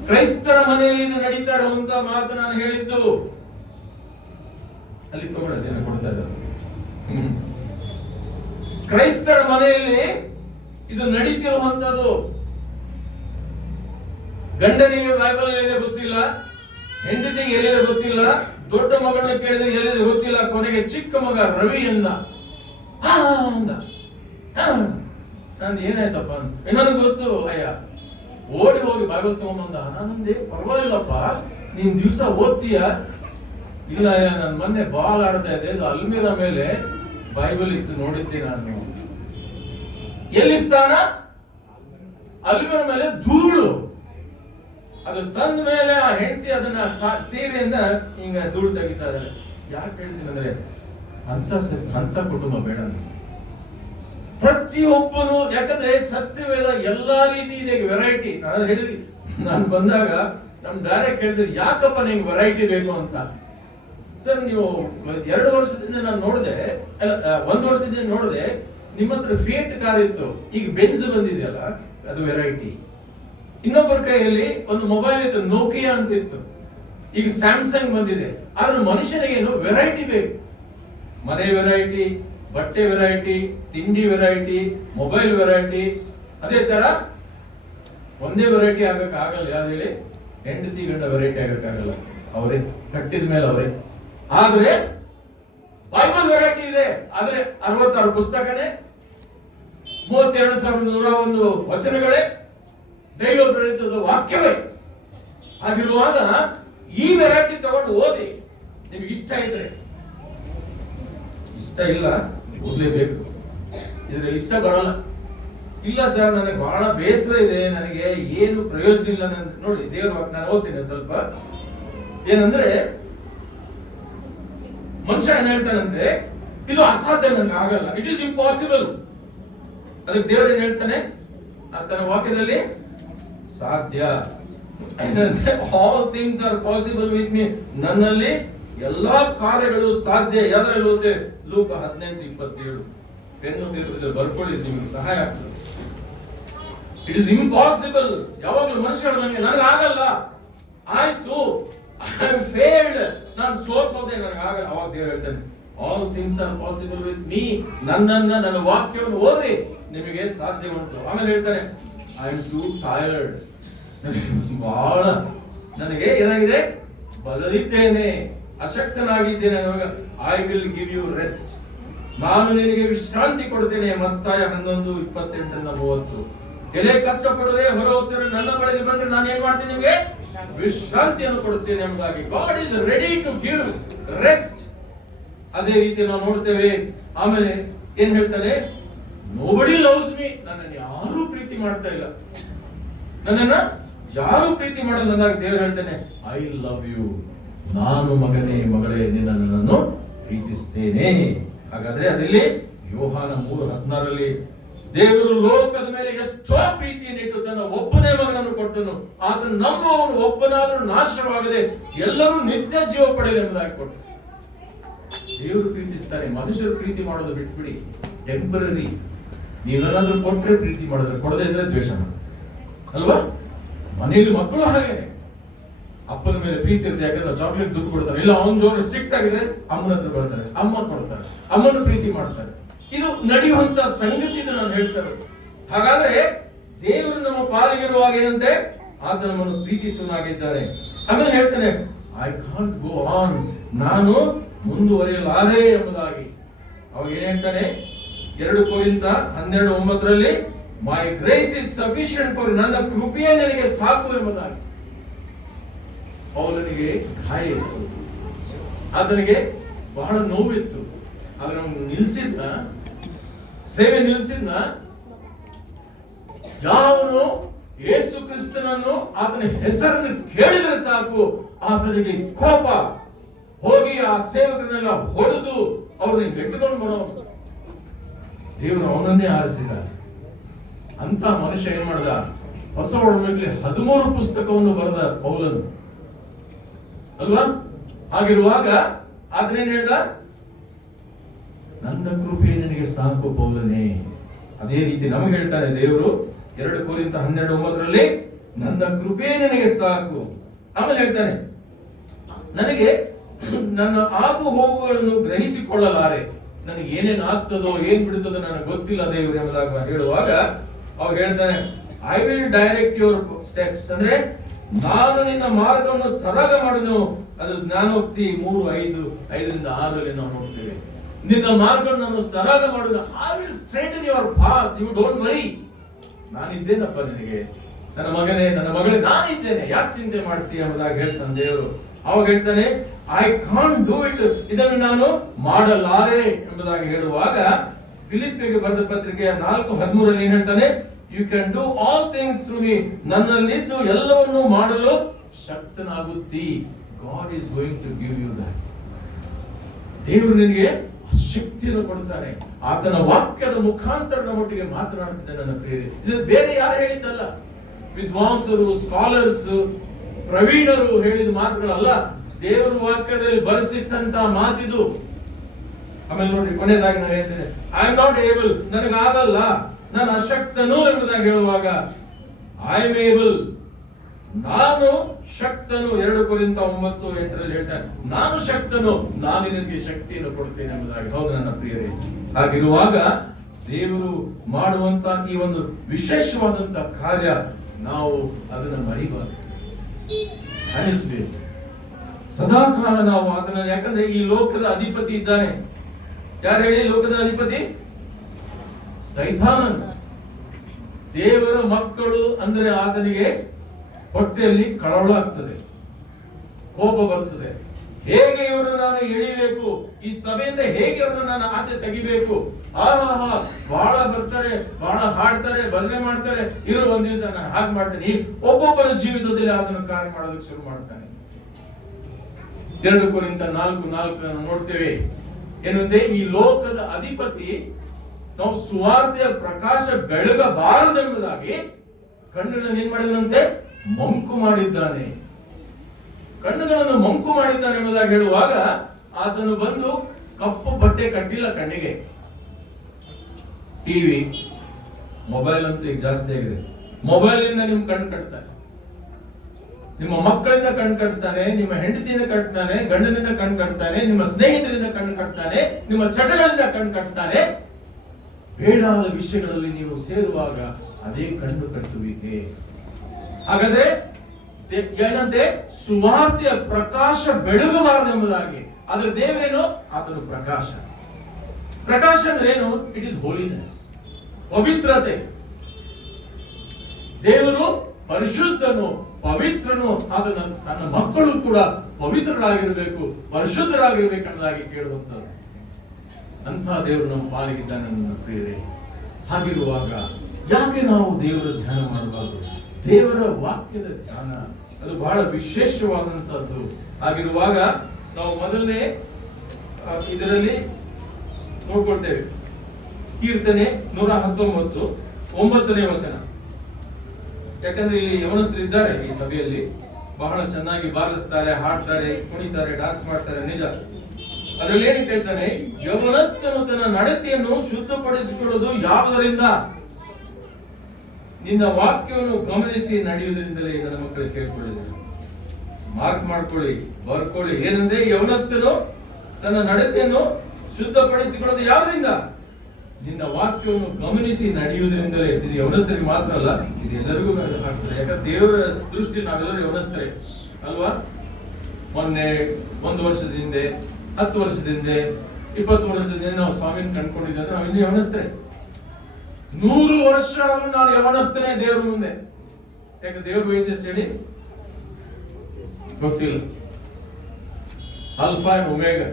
ಕ್ರೈಸ್ತರ ಮನೆಯಲ್ಲಿ ನಡೀತಾ ಇರುವಂತ ಮಾತು ನಾನು ಹೇಳಿದ್ದು, ಅಲ್ಲಿ ತಗೊಳ್ಳೋದೇನ ಕೊಡ್ತಾ ಇದ್ದಾರೆ. ಕ್ರೈಸ್ತರ ಮನೆಯಲ್ಲಿ ಇದು ನಡೀತಿರುವಂತದ್ದು. ಗಂಡನಿಗೆ ಬೈಬಲ್ ಎಲ್ಲಿದೆ ಗೊತ್ತಿಲ್ಲ, ಹೆಂಡತಿಗೆ ಎಲ್ಲಿದೆ ಗೊತ್ತಿಲ್ಲ, ದೊಡ್ಡ ಮಗಳನ್ನ ಕೇಳಿದ್ರೆ ಎಲ್ಲಿದೆ ಗೊತ್ತಿಲ್ಲ. ಕೊನೆಗೆ ಚಿಕ್ಕ ಮಗ ರವಿ ಅಂದ, ನಂದು ಏನಾಯ್ತಪ್ಪ ಅಂತ. ನನಗೆ ಗೊತ್ತು, ಅಯ್ಯ ಓಡಿ ಹೋಗಿ ಬೈಬಲ್ ತಗೊಂಬಂದ. ನಾನಂದೆ ಪರವಾಗಿಲ್ಲಪ್ಪ, ನೀನ್ ದಿವ್ಸ ಓದ್ತೀಯ. ಇಲ್ಲ ನನ್ನ ಮೊನ್ನೆ ಬಾಲ್ ಆಡ್ತಾ ಇದೆ, ಅಲ್ಮೀರಾ ಮೇಲೆ ಬೈಬಲ್ ಇತ್ತು, ನೋಡಿದ್ದೆ ನಾನು. ಎಲ್ಲಿ ಸ್ಥಾನ? ಅಲ್ಮೀರಾ ಮೇಲೆ ಧೂಳು. ಅದು ತಂದ ಮೇಲೆ ಆ ಹೆಂಡತಿ ಅದನ್ನ ಸೀರೆಯಿಂದ ಹಿಂಗ ಧೂಳು ತೆಗಿತಾ ಇದ್ದಾರೆ. ಯಾಕೆ ಹೇಳ್ತೀನಿ ಅಂದ್ರೆ, ಅಂತ ಕುಟುಂಬ ಬೇಡ. ಪ್ರತಿಯೊಬ್ಬನು, ಯಾಕಂದ್ರೆ ಸತ್ಯವೇದ ಎಲ್ಲಾ ರೀತಿ ಇದೆ, ವೆರೈಟಿ. ನಾನು ಬಂದಾಗ ನಮ್ ಡೈರೆಕ್ಟ್ ಹೇಳಿದ್ರೆ, ಯಾಕಪ್ಪ ನಿಂಗೆ ವೆರೈಟಿ ಬೇಕು ಅಂತ. ಸರ್, ನೀವು 2 ವರ್ಷದಿಂದ ನಾನು ನೋಡಿದೆ, 1 ವರ್ಷದಿಂದ ನೋಡಿದೆ, ನಿಮ್ಮ ಹತ್ರ ಫಿಯಟ್ ಕಾರ್ ಇತ್ತು, ಈಗ ಬೆಂಜ್ ಬಂದಿದೆಯಲ್ಲ, ಅದು ವೆರೈಟಿ. ಇನ್ನೊಬ್ಬರ ಕೈಯಲ್ಲಿ ಒಂದು ಮೊಬೈಲ್ ಇತ್ತು, ನೋಕಿಯಾ ಅಂತ ಇತ್ತು, ಈಗ ಸ್ಯಾಮ್ಸಂಗ್ ಬಂದಿದೆ. ಆದ್ರೆ ಮನುಷ್ಯನಿಗೇನು ವೆರೈಟಿ ಬೇಕು. ಮನೆ ವೆರೈಟಿ, ಬಟ್ಟೆ ವೆರೈಟಿ, ತಿಂಡಿ ವೆರೈಟಿ, ಮೊಬೈಲ್ ವೆರೈಟಿ. ಅದೇ ತರ ಒಂದೇ ವೆರೈಟಿ ಆಗಕ್ಕಾಗಲ್ಲ. ಯಾವ್ದು ಹೇಳಿ? ಹೆಂಡತಿ ಗಂಡ ವೆರೈಟಿ ಆಗಕ್ಕಾಗಲ್ಲ, ಅವರೇ ಕಟ್ಟಿದ ಮೇಲೆ ಅವರೇ. ಆದ್ರೆ ಬೈಬಲ್ ವೆರೈಟಿ ಇದೆ. ಆದ್ರೆ 66 ಪುಸ್ತಕನೇ, 32,101 ವಚನಗಳೇ, ದೈವ ಪ್ರೇರಿತದ ವಾಕ್ಯವೇ ಆಗಿರುವಾಗ ಈ ವೆರೈಟಿ ತಗೊಂಡು ಓದಿ. ನಿಮ್ಗೆ ಇಷ್ಟ ಇದ್ರೆ, ಇಷ್ಟ ಇಲ್ಲ ಓದ್ಲೇಬೇಕು. ಇದ್ರಲ್ಲಿ ಇಷ್ಟ ಬರಲ್ಲ. ಇಲ್ಲ ಸರ್, ನನಗೆ ಬಹಳ ಬೇಸರ ಇದೆ, ನನಗೆ ಏನು ಪ್ರಯೋಜನ ಇಲ್ಲ. ನೋಡಿ, ದೇವ್ರ ವಾಕ್ಯ ನಾನು ಓದ್ತೀನಿ ಸ್ವಲ್ಪ. ಏನಂದ್ರೆ, ಮನುಷ್ಯ ಏನ್ ಹೇಳ್ತಾನಂತೆ, ಇದು ಅಸಾಧ್ಯ, ನನಗೆ ಆಗಲ್ಲ, ಇಟ್ ಈಸ್ ಇಂಪಾಸಿಬಲ್. ಅದಕ್ಕೆ ದೇವರು ಏನ್ ಹೇಳ್ತಾನೆ ತನ್ನ ವಾಕ್ಯದಲ್ಲಿ? ಸಾಧ್ಯ. All things are possible with me. ನನ್ನಲ್ಲಿ ಎಲ್ಲಾ ಕಾರ್ಯಗಳು ಸಾಧ್ಯ. ಯಾವ್ದ್ರಲ್ಲಿ ಓದ್ತೆ? ಲೂಕ 18:27. ಪೆನ್ನು ಪೇಪರ್ ಬರ್ಕೊಳ್ಳಿ, ನಿಮಗೆ ಸಹಾಯ ಆಗ್ತದೆ. It is impossible. ಯಾವಾಗಲೂ ಮನುಷ್ಯ ನನಗೆ ಆಗಲ್ಲ, ಆಯ್ತು, ಐ ಆಮ್ ಫೇಲ್ಡ್, ನಾನು ಸೋತ್ ಹೋದೆ, ನನಗೆ ಆಗಲ್ಲ. ಅವಾಗ ದೇವರು ಹೇಳ್ತಾನೆ, all things are possible with me. ನನ್ನ ವಾಕ್ಯವನ್ನು ಓದ್ರಿ, ನಿಮಗೆ ಸಾಧ್ಯ ಉಂಟು. ಆಮೇಲೆ ಹೇಳ್ತಾನೆ, ಐ ಆಮ್ ಟೂ ಟೈರ್ಡ್. ಬಹಳ ನನಗೆ ಏನಾಗಿದೆ, ಬದಲಿದ್ದೇನೆ, ಅಶಕ್ತನಾಗಿದ್ದೇನೆ ಅನ್ನುವಾಗ I will give you rest, ನಾನು ನಿನಗೆ ವಿಶ್ರಾಂತಿ ಕೊಡ್ತೇನೆ. ಮತ್ತಾಯ 11:28-30. ಎಲೆ ಕಷ್ಟಪಡರೆ ಹೊರ ಹೋಗ್ತಾರೆ, ನನ್ನ ಬಳಿಗೆ ಬಂದ್ರೆ ನಾನು ಏನ್ ಮಾಡ್ತೀನಿ, ನಿಮಗೆ ವಿಶ್ರಾಂತಿಯನ್ನು ಕೊಡುತ್ತೇನೆ ಎಂಬುದಾಗಿ. God is ready to give rest. ಅದೇ ರೀತಿ ನಾವು ನೋಡ್ತೇವೆ. ಆಮೇಲೆ ಏನ್ ಹೇಳ್ತಾನೆ, ನೋಬಡಿ ಲವ್ಸ್ ಮೀ, ನನ್ನನ್ನು ಯಾರು ಪ್ರೀತಿ ಮಾಡ್ತಾ ಇಲ್ಲ, ನನ್ನನ್ನ ಯಾರು ಪ್ರೀತಿ ಮಾಡಲ್ಲ ಅಂದಾಗ ದೇವರು ಹೇಳ್ತಾನೆ, ಐ ಲವ್ ಯು, ನಾನು ಮಗನೇ ಮಗಳೇ ನಿನ್ನನ್ನು ಪ್ರೀತಿಸ್ತೇನೆ. ಹಾಗಾದ್ರೆ ಅದರಲ್ಲಿ ಯೋಹಾನ 3:16 ದೇವರು ಲೋಕದ ಮೇಲೆ ಎಷ್ಟೋ ಪ್ರೀತಿಯನ್ನು ಇಟ್ಟು ತನ್ನ ಒಬ್ಬನೇ ಮಗನನ್ನು ಕೊಟ್ಟನು, ಆತನ ನಂಬುವವನು ಒಬ್ಬನಾದರೂ ನಾಶವಾಗದೆ ಎಲ್ಲರೂ ನಿತ್ಯ ಜೀವ ಪಡೆಯಲಿ ಎಂಬುದಾಗಿ ಕೊಟ್ಟರು. ದೇವರು ಪ್ರೀತಿಸ್ತಾನೆ. ಮನುಷ್ಯರು ಪ್ರೀತಿ ಮಾಡೋದು ಬಿಟ್ಬಿಡಿ, ಟೆಂಪರರಿ. ನೀವೇನಾದ್ರೂ ಕೊಟ್ಟರೆ ಪ್ರೀತಿ ಮಾಡಿದ್ರೆ, ಕೊಡದೇ ಇದ್ರೆ ದ್ವೇಷ ಮಾಡಿ ಅಲ್ವಾ? ಮನೆಯಲ್ಲಿ ಮಕ್ಕಳು ಹಾಗೇನೆ, ಅಪ್ಪನ ಮೇಲೆ ಪ್ರೀತಿ ಇರುತ್ತೆ, ಯಾಕಂದ್ರೆ ಚಾಕ್ಲೇಟ್ ದುಡ್ಡು ಕೊಡ್ತಾರೆ. ಇಲ್ಲ ಅವನ ಜೋರು ಸ್ಟ್ರಿಕ್ಟ್ ಆಗಿದ್ರೆ ಅಮ್ಮನ ಹತ್ರ ಬರ್ತಾರೆ, ಅಮ್ಮ ಕೊಡ್ತಾರೆ, ಅಮ್ಮನ ಪ್ರೀತಿ ಮಾಡ್ತಾರೆ. ಇದು ನಡೆಯುವಂತ ಸಂಗತಿ, ನಾನು ಹೇಳ್ತಾರೆ. ಹಾಗಾದ್ರೆ ದೇವರು ನಮ್ಮ ಪಾಲಿಗಿರುವಾಗ ಏನಂತೆ, ಆತ ನಮ್ಮನ್ನು ಪ್ರೀತಿಸುವನಾಗಿದ್ದಾನೆ. ಆಮೇಲೆ ಹೇಳ್ತಾನೆ, ಐ ಕಾಂಟ್ ಗೋ ಆನ್, ನಾನು ಮುಂದುವರಿಯಲಾರೆ ಎಂಬುದಾಗಿ. ಅವಾಗ ಏನ್ ಹೇಳ್ತಾನೆ, 2 ಕೊರಿಂಥ 12:9 ಮೈ ಗ್ರೇಸ್ ಇಸ್ ಸಫಿಷಿಯಂಟ್ ಫಾರ್, ನನ್ನ ಕೃಪೆಯೇ ನನಗೆ ಸಾಕು ಎಂಬುದಾಗಿ. ಪೌಲನಿಗೆ ಗಾಯ ಇತ್ತು, ಆತನಿಗೆ ಬಹಳ ನೋವಿತ್ತು, ಆದ್ರೆ ಅವನು ನಿಲ್ಸಿದ್ನ, ಸೇವೆ ನಿಲ್ಸಿದ್ನ. ಯಾವನು ಯೇಸು ಕ್ರಿಸ್ತನನ್ನು, ಆತನ ಹೆಸರನ್ನು ಕೇಳಿದ್ರೆ ಸಾಕು, ಆತನಿಗೆ ಕೋಪ ಹೋಗಿ ಆ ಸೇವಕರನ್ನೆಲ್ಲ ಹೊಡೆದು ಅವ್ರನ್ನ ಎಟ್ಟುಕೊಂಡು ಬರೋ ದೇವರು ಅವನನ್ನೇ ಆರಿಸಿದ್ದಾರೆ. ಅಂತ ಮನುಷ್ಯ ಏನ್ ಮಾಡ್ದ, ಹೊಸ ಒಡಂಬಡಿಕೆಯಲ್ಲಿ 13 ಪುಸ್ತಕವನ್ನು ಬರೆದ ಪೌಲನು ಅಲ್ವಾ? ಹಾಗಿರುವಾಗ ಆತನೇನ್ ಹೇಳ್ದ, ನನ್ನ ಕೃಪೆ ನಿನಗೆ ಸಾಕು ಪೌಲನೇ. ಅದೇ ರೀತಿ ನಮಗೆ ಹೇಳ್ತಾನೆ ದೇವರು 2 ಕೊರಿಂಥ 12:9 ನನ್ನ ಕೃಪೆ ನಿನಗೆ ಸಾಕು. ಆಮೇಲೆ ಹೇಳ್ತಾನೆ, ನನಗೆ ನನ್ನ ಆಗು ಹೋಗುಗಳನ್ನು ಗ್ರಹಿಸಿಕೊಳ್ಳಲಾರೆ, ನನಗೆ ಏನೇನು ಆಗ್ತದೋ ಏನ್ ಬಿಡುತ್ತದೋ ನನಗೆ ಗೊತ್ತಿಲ್ಲ ದೇವರು ಎಂಬುದಾಗ ಹೇಳುವಾಗ ಅವಾಗ ಹೇಳ್ತಾನೆ, I will direct your steps, ಅಂದ್ರೆ ನಾನು ನಿನ್ನ ಮಾರ್ಗವನ್ನು ಸರಾಗ ಮಾಡುವುದು. ಅದು ಜ್ಞಾನೋಕ್ತಿ 3:5-6 ನಾವು ನೋಡ್ತೇವೆ. ನಿನ್ನ ಮಾರ್ಗವನ್ನು ನಾನು ಸರಾಗ ಮಾಡುವುದು. I will straighten your path, you don't worry. ನಾನಿದ್ದೇನಪ್ಪ ನಿನಗೆ, ನನ್ನ ಮಗನೇ ನನ್ನ ಮಗಳೇ ನಾನಿದ್ದೇನೆ, ಯಾಕೆ ಚಿಂತೆ ಮಾಡ್ತೀಯ ಎಂಬುದಾಗಿ ಹೇಳ್ತಾನೆ ದೇವರು. ಅವಾಗ ಹೇಳ್ತಾನೆ, ಐ ಕಾಂಟ್ ಡೂ ಇಟ್, ಇದನ್ನು ನಾನು ಮಾಡಲಾರೆ ಎಂಬುದಾಗಿ ಹೇಳುವಾಗ ಫಿಲಿಪ್ಪಿಗೆ ಬರೆದ ಪತ್ರಿಕೆಯ 4:13 ಏನ್ ಹೇಳ್ತಾನೆ, you can do all things through me, ನನ್ನಲ್ಲಿದ್ದು ಎಲ್ಲವನ್ನು ಮಾಡಲು ಶಕ್ತನಾಗುತ್ತಿ. God is going to give you that. ದೇವರು ನಿನಗೆ ಶಕ್ತಿಯನ್ನು ಕೊಡ್ತಾನೆ. ಆತನ ವಾಕ್ಯದ ಮುಖಾಂತರ ನಮ್ಮೊಟ್ಟಿಗೆ ಮಾತನಾಡ್ತಿದ್ದೆ ನನ್ನ ಪ್ರಿಯರೇ. ಇದು ಬೇರೆ ಯಾರು ಹೇಳಿದ್ದಲ್ಲ, ವಿದ್ವಾಂಸರು, ಸ್ಕಾಲರ್ಸ್, ಪ್ರವೀಣರು ಹೇಳಿದ ಮಾತುಗಳಲ್ಲ, ದೇವರ ವಾಕ್ಯದಲ್ಲಿ ಬರೆಸಿಟ್ಟಂತ ಮಾತಿದು. ಆಮೇಲೆ ನೋಡಿ ಕೊನೆಯದಾಗಿ ನಾನು ಹೇಳ್ತೇನೆ, ಐ ಆಮ್ ನಾಟ್ ಏಬಲ್, ನನಗಾಗಲ್ಲ, ನಾನು ಅಶಕ್ತನು ಎಂಬುದಾಗಿ ಹೇಳುವಾಗ ಐ ಆಮ್ ಏಬಲ್, ನಾನು ಶಕ್ತನು. 2 ಕೊರಿಂಥ 9:8 ಹೇಳ್ತಾನೆ, ನಾನು ಶಕ್ತನು, ನಾನು ನಿನಗೆ ಶಕ್ತಿಯನ್ನು ಕೊಡ್ತೇನೆ ಎಂಬುದಾಗಿ. ಹೌದು ನನ್ನ ಪ್ರಿಯರೇ, ಹಾಗಿರುವಾಗ ದೇವರು ಮಾಡುವಂತ ಈ ಒಂದು ವಿಶೇಷವಾದಂತ ಕಾರ್ಯ ನಾವು ಅದನ್ನು ಮರಿಬಾರದು, ಅನಿಸ್ಬೇಕು ಸದಾಕಾಲ ನಾವು ಅದನ್ನ. ಯಾಕಂದ್ರೆ ಈ ಲೋಕದ ಅಧಿಪತಿ ಇದ್ದಾನೆ. ಯಾರು ಹೇಳಿ ಲೋಕದ ಅಧಿಪತಿ? ಸೈತಾನನು. ದೇವರ ಮಕ್ಕಳು ಅಂದ್ರೆ ಆತನಿಗೆ ಹೊಟ್ಟೆಯಲ್ಲಿ ಕಳವಳ ಆಗ್ತದೆ, ಕೋಪ ಬರ್ತದೆ. ಹೇಗೆ ಇವರು ನಾನು ಎಳಿಬೇಕು, ಈ ಸಭೆಯಿಂದ ಹೇಗೆ ಅವರನ್ನು ನಾನು ಆಚೆ ತೆಗಿಬೇಕು. ಆಹಾ, ಬಹಳ ಬರ್ತಾರೆ, ಬಹಳ ಹಾಡ್ತಾರೆ, ಭಜನೆ ಮಾಡ್ತಾರೆ, ಇರೋ ಒಂದ್ ದಿವಸ ನಾನು ಹಾಗೆ ಮಾಡ್ತೇನೆ. ಒಬ್ಬೊಬ್ಬರ ಜೀವಿತದಲ್ಲಿ ಅದನ್ನು ಕಾರ್ಯ ಮಾಡೋದಕ್ಕೆ ಶುರು ಮಾಡ್ತಾನೆ. 2 ಕೊರಿಂಥ 4:4 ನೋಡ್ತೇವೆ. ಏನಂದ್ರೆ ಈ ಲೋಕದ ಅಧಿಪತಿ ನಾವು ಸುವಾರ್ತೆಯ ಪ್ರಕಾಶ ಬೆಳಗಬಾರದೆಂಬುದಾಗಿ ಕಣ್ಣುಗಳನ್ನು ಏನ್ ಮಾಡಿದನಂತೆ, ಮಂಕು ಮಾಡಿದ್ದಾನೆ. ಕಣ್ಣುಗಳನ್ನು ಮಂಕು ಮಾಡಿದ್ದಾನೆ ಎಂಬುದಾಗಿ ಹೇಳುವಾಗ ಆತನು ಬಂದು ಕಪ್ಪು ಬಟ್ಟೆ ಕಟ್ಟಿಲ್ಲ ಕಣ್ಣಿಗೆ. ಟಿವಿ, ಮೊಬೈಲ್ ಅಂತೂ ಈಗ ಜಾಸ್ತಿ ಆಗಿದೆ. ಮೊಬೈಲ್ ಇಂದ ನಿಮ್ ಕಣ್ಣು ಕಟ್ತಾನೆ, ನಿಮ್ಮ ಮಕ್ಕಳಿಂದ ಕಣ್ಣು ಕಟ್ತಾನೆ, ನಿಮ್ಮ ಹೆಂಡತಿಯಿಂದ ಕಟ್ತಾನೆ, ಗಂಡನಿಂದ ಕಣ್ಣು ಕಟ್ತಾನೆ, ನಿಮ್ಮ ಸ್ನೇಹಿತರಿಂದ ಕಣ್ಣು ಕಟ್ತಾನೆ, ನಿಮ್ಮ ಚಟಗಳಿಂದ ಕಣ್ಣು ಕಟ್ತಾನೆ. ಬೇಡಾದ ವಿಷಯಗಳಲ್ಲಿ ನೀವು ಸೇರುವಾಗ ಅದೇ ಕಣ್ಣು ಕಟ್ಟುವಿಕೆ. ಹಾಗಾದ್ರೆ ಏನಂತೆ ಸುವಾರ್ತೆಯ ಪ್ರಕಾಶ ಬೆಳಗಬಾರದೆಂಬುದಾಗಿ. ಆದ್ರೆ ದೇವರೇನು? ಆತನು ಪ್ರಕಾಶ. ಪ್ರಕಾಶ ಅಂದ್ರೆ ಏನು? ಇಟ್ ಇಸ್ ಹೋಲಿನೆಸ್, ಪವಿತ್ರತೆ. ದೇವರು ಪರಿಶುದ್ಧನು, ಪವಿತ್ರನು. ಅದನ್ನ ತನ್ನ ಮಕ್ಕಳು ಕೂಡ ಪವಿತ್ರರಾಗಿರ್ಬೇಕು, ಪರಿಶುದ್ಧರಾಗಿರ್ಬೇಕೆಂಬುದಾಗಿ ಕೇಳುವಂಥದ್ದು. ಅಂಥ ದೇವರು ನಮ್ಮ ಪಾಲಿಗಿದ್ದಾನೆ ನನ್ನ ಪ್ರಿಯರೇ. ಹಾಗಿರುವಾಗ ಯಾಕೆ ನಾವು ದೇವರ ಧ್ಯಾನ ಮಾಡಬಾರದು? ದೇವರ ವಾಕ್ಯದ ಧ್ಯಾನ ಅದು ಬಹಳ ವಿಶೇಷವಾದಂತಹದ್ದು. ಆಗಿರುವಾಗ ನಾವು ಮೊದಲನೇ ಇದರಲ್ಲಿ ನೋಡ್ಕೊಳ್ತೇವೆ. ಕೀರ್ತನೆ 119 9ನೇ ವಚನ. ಯಾಕಂದ್ರೆ ಇಲ್ಲಿ ಯವನಸ್ಥರಿದ್ದಾರೆ ಈ ಸಭೆಯಲ್ಲಿ, ಬಹಳ ಚೆನ್ನಾಗಿ ಬಾರಿಸ್ತಾರೆ, ಹಾಡ್ತಾರೆ, ಕುಣಿತಾರೆ, ಡಾನ್ಸ್ ಮಾಡ್ತಾರೆ, ನಿಜ. ಅದರಲ್ಲಿ ಏನು ಕೇಳ್ತಾನೆ? ಯವನಸ್ಥನು ತನ್ನ ನಡತೆಯನ್ನು ಶುದ್ಧಪಡಿಸಿಕೊಳ್ಳೋದು ಯಾವುದರಿಂದ? ನಿನ್ನ ವಾಕ್ಯವನ್ನು ಗಮನಿಸಿ ನಡೆಯುವುದರಿಂದಲೇ. ನನ್ನ ಮಕ್ಕಳು ಕೇಳ್ಕೊಳ್ಳಿದ್ದಾರೆ, ಮಾರ್ಕ್ ಮಾಡ್ಕೊಳ್ಳಿ, ಬರ್ಕೊಳ್ಳಿ. ಏನಂದ್ರೆ ಯವನಸ್ಥನು ತನ್ನ ನಡತೆಯನ್ನು ಶುದ್ಧಪಡಿಸಿಕೊಳ್ಳೋದು ಯಾವುದರಿಂದ? ನಿನ್ನ ವಾಕ್ಯವನ್ನು ಗಮನಿಸಿ ನಡೆಯುವುದರಿಂದಲೇ. ಇದು ಯವನಸ್ಥರಿಗೆ ಮಾತ್ರ ಅಲ್ಲ, ಇದು ಎಲ್ಲರಿಗೂ ಆಗ್ತದೆ. ಯಾಕಂದ್ರೆ ದೇವರ ದೃಷ್ಟಿ ನಾವೆಲ್ಲರೂ ಯವನಸ್ಥರೇ ಅಲ್ವಾ? ಮೊನ್ನೆ 1 ವರ್ಷದ ಹಿಂದೆ, 10 ವರ್ಷದ ಹಿಂದೆ, 20 ವರ್ಷದ ಹಿಂದೆ ನಾವು ಸ್ವಾಮಿನ ಕಂಡ್ಕೊಂಡಿದ್ದೆ. ನಾವು ಇಲ್ಲಿ ಯವನಸ್ಥರೇ. 100 ವರ್ಷ ಆದ್ರೂ ನಾನು ಯವನಸ್ಥನೇ ದೇವ್ರ ಮುಂದೆ. ಯಾಕೆ? ದೇವ್ರ ವಯಸ್ಸು ಎಷ್ಟು ಹೇಳಿ ಗೊತ್ತಿಲ್ಲ. Alpha and omega,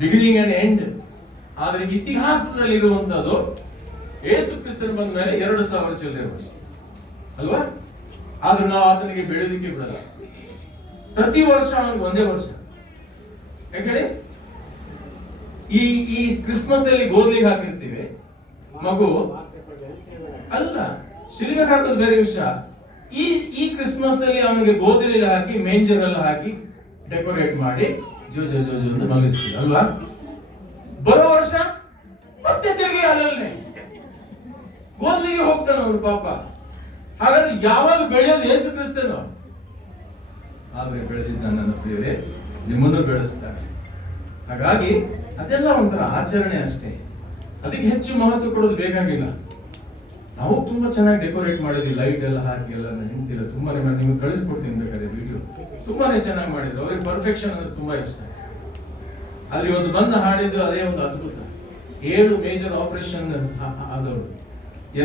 beginning and end. ಆದ್ರೆ ಇತಿಹಾಸದಲ್ಲಿ ಇರುವಂತದ್ದು ಯೇಸು ಕ್ರಿಸ್ತನ ಬಂದ ಮೇಲೆ 2000 ಚಿಲ್ಲರೆ ವರ್ಷ ಅಲ್ವಾ? ಆದ್ರೆ ನಾವು ಆತನಿಗೆ ಬೆಳೆಯೋದಕ್ಕೆ ಬಿಡಲ್ಲ. ಪ್ರತಿ ವರ್ಷ ಅವನಿಗೆ 1 ವರ್ಷ. ಯಾಕೆ? ಈ ಕ್ರಿಸ್ಮಸ್ ಅಲ್ಲಿ ಗೋಧಿಗೆ ಹಾಕಿರ್ತೀವಿ, ಮಗು ಅಲ್ಲ, ಶಿಲ್ವೆಗೆ ಹಾಕೋದು ಬೇರೆ ವಿಷಯ. ಈ ಕ್ರಿಸ್ಮಸ್ ಅಲ್ಲಿ ಅವನಿಗೆ ಗೋಧಿಲಿ ಹಾಕಿ, ಮೇಂಜರ್ ಎಲ್ಲ ಹಾಕಿ ಡೆಕೋರೇಟ್ ಮಾಡಿ ಜೋ ಜೋ ಜೋ ಜೋ ಅಂತ ಮಲಗಿಸ್ತೀವಿ ಅಲ್ವಾ? ಬರೋ ವರ್ಷ ಮತ್ತೆ ತಿರುಗಿ ಅಲ್ಲೇ ಗೋಧಿಗೆ ಹೋಗ್ತಾನೆ ಅವನು ಪಾಪ. ಹಾಗಾದ್ರೆ ಯಾವಾಗ ಬೆಳೆಯೋದು? ಯೇಸು ಕ್ರಿಸ್ತನು. ಆದ್ರೆ ಬೆಳೆದಿದ್ದಾನೆ ನನ್ನ ಪ್ರಿಯವೇ, ನಿಮ್ಮನ್ನು ಬೆಳೆಸ್ತಾನೆ. ಹಾಗಾಗಿ ಅದೆಲ್ಲ ಒಂಥರ ಆಚರಣೆ ಅಷ್ಟೇ, ಅದಕ್ಕೆ ಹೆಚ್ಚು ಮಹತ್ವ ಕೊಡೋದು ಬೇಕಾಗಿಲ್ಲ. ನಾವು ತುಂಬಾ ಚೆನ್ನಾಗಿ ಡೆಕೋರೇಟ್ ಮಾಡಿದ್ವಿ, ಲೈಟ್ ಎಲ್ಲ ಹಾಕಿ ಎಲ್ಲ ನಿಂತಿಲ್ಲ. ತುಂಬಾನೇ ನಿಮ್ಗೆ ಕಳಿಸ್ಕೊಡ್ತೀನಿ ಬೇಕಾದ್ರೆ ವಿಡಿಯೋ. ತುಂಬಾನೇ ಚೆನ್ನಾಗಿ ಮಾಡಿದ್ರು. ಅವ್ರಿಗೆ ಪರ್ಫೆಕ್ಷನ್ ಅಂದ್ರೆ ತುಂಬಾ ಇಷ್ಟ. ಆದ್ರೆ ಇವತ್ತು ಬಂದು ಹಾಡಿದ್ದು ಅದೇ ಒಂದು ಅದ್ಭುತ. 7 ಮೇಜರ್ ಆಪರೇಷನ್ ಆದವರು.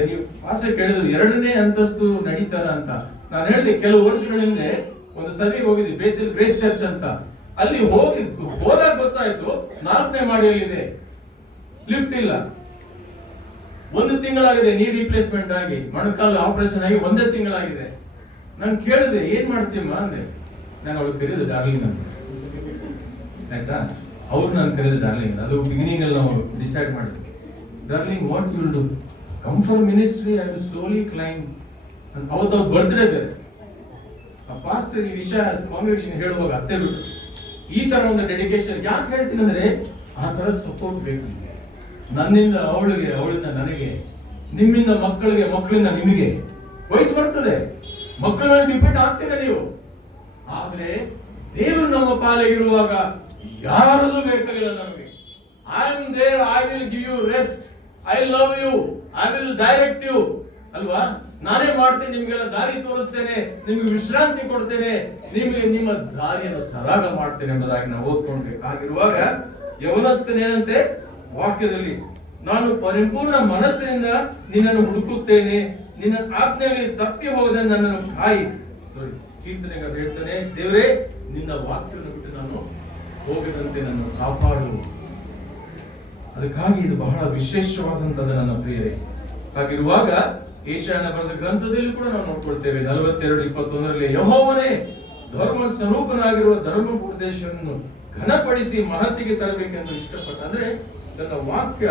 ನೀವು ಆಸೆ ಕೇಳಿದ್ರು 2ನೇ ಅಂತಸ್ತು ನಡೀತಾರ ಅಂತ. ನಾನು ಹೇಳಿದೆ, ಕೆಲವು ವರ್ಷಗಳ ಹಿಂದೆ ಒಂದು ಸಭೆಗೆ ಹೋಗಿದ್ವಿ, ಬೇತೇಲ್ ಗ್ರೇಸ್ ಚರ್ಚ್ ಅಂತ. ಅಲ್ಲಿ ಹೋದಾಗ ಗೊತ್ತಾಯ್ತು 4ನೇ ಮಾಡಿಯಲ್ಲಿದೆ, ಲಿಫ್ಟ್ ಇಲ್ಲ. 1 ತಿಂಗಳಾಗಿದೆ ನೀರ್ ರಿಪ್ಲೇಸ್ಮೆಂಟ್ ಆಗಿ, ಮೊಣಕಾಲು ಆಪರೇಷನ್ ಆಗಿ 1 ತಿಂಗಳಾಗಿದೆ. ನಾನು ಕೇಳಿದೆ, ಏನ್ ಮಾಡ್ತೀಮ್ಮ ಅಂದೆ. ನಾನು ಅವಳು ಕರೆಯೋದು ಡಾರ್ಲಿಂಗ್ ಅಂತ, ಆಯ್ತಾ? ಅವ್ರು ನಾನು ಕರೆಯೋದು ಡಾರ್ಲಿಂಗ್. ಅದು ಬಿಗಿನಿಂಗ್ ಅಲ್ಲಿ ನಾವು ಡಿಸೈಡ್ ಮಾಡಿದ್ವಿ. Darling, what you will do? Come for ministry, I will slowly climb. ಅವತ್ತು ಅವ್ರು ಬರ್ತ್ಡೇ ಬೇರೆ. ಆ ಪಾಸ್ಟರ್ ಈ ವಿಷಯ ಕಾಂಗ್ರೆಗೇಷನ್ ಹೇಳುವಾಗ ಅತ್ತೆ ಬಿಟ್ಟು, ಈ ತರ ಒಂದು ಡೆಡಿಕೇಶನ್ ಯಾಕೆ ಹೇಳ್ತೀನಿ ಅಂದ್ರೆ, ಆ ತರ ಸಪೋರ್ಟ್ ಬೇಕು. ನನ್ನಿಂದ ಅವಳಿಗೆ, ಅವಳಿಂದ ನನಗೆ, ನಿಮ್ಮಿಂದ ಮಕ್ಕಳಿಗೆ, ಮಕ್ಕಳಿಂದ ನಿಮಗೆ. ವಯಸ್ಸು ಬರ್ತದೆ, ಮಕ್ಕಳ ಮೇಲೆ ಡಿಪೆಂಡ್ ಆಗ್ತೀರಾ ನೀವು. ಆದ್ರೆ ದೇವರು ನಮ್ಮ ಪಾಲಿಗಿರುವಾಗ ಯಾರದು ಬೇಕಾಗಿಲ್ಲ ನಮಗೆ. I am there, I will give you rest, I love you, I will direct you ಅಲ್ವಾ? ನಾನೇ ಮಾಡ್ತೇನೆ, ನಿಮ್ಗೆಲ್ಲ ದಾರಿ ತೋರಿಸ್ತೇನೆ, ನಿಮ್ಗೆ ವಿಶ್ರಾಂತಿ ಕೊಡ್ತೇನೆ, ನಿಮಗೆ ನಿಮ್ಮ ದಾರಿಯನ್ನು ಸರಾಗ ಮಾಡ್ತೇನೆ ಎಂಬುದಾಗಿ ನಾವು ಓದ್ಕೊಂಡ್ಬೇಕು. ಆಗಿರುವಾಗ ಯವನಸ್ಥನೇನಂತೆ ವಾಕ್ಯದಲ್ಲಿ, ನಾನು ಪರಿಪೂರ್ಣ ಮನಸ್ಸಿನಿಂದ ನಿನ್ನನ್ನು ಹುಡುಕುತ್ತೇನೆ, ನಿನ್ನ ಆಜ್ಞೆಯಲ್ಲಿ ತಪ್ಪಿ ಹೋಗದೆ ನನ್ನನ್ನು ಕಾಯಿ. ಕೀರ್ತನೆಗಾರ ಹೇಳ್ತಾನೆ, ದೇವರೇ ನಿನ್ನ ವಾಕ್ಯವನ್ನು ಬಿಟ್ಟು ನಾನು ಹೋಗದಂತೆ ನನ್ನ ಕಾಪಾಡು. ಅದಕ್ಕಾಗಿ ಇದು ಬಹಳ ವಿಶೇಷವಾದಂತದ್ದು ನನ್ನ ಪ್ರಿಯರೇ. ಹಾಗಿರುವಾಗ ಯೆಶಾಯನ ಬರೆದ ಗ್ರಂಥದಲ್ಲಿ ಕೂಡ ನಾವು ನೋಡ್ಕೊಳ್ತೇವೆ 42:21 ಯೆಹೋವನೇ ಧರ್ಮ ಸ್ವರೂಪನಾಗಿರುವ ಧರ್ಮೋಪದೇಶವನ್ನು ಘನಪಡಿಸಿ ಮಹತ್ತಿಗೆ ತರಬೇಕೆಂದು ಇಷ್ಟಪಟ್ಟ. ಅಂದ್ರೆ ನನ್ನ ವಾಕ್ಯ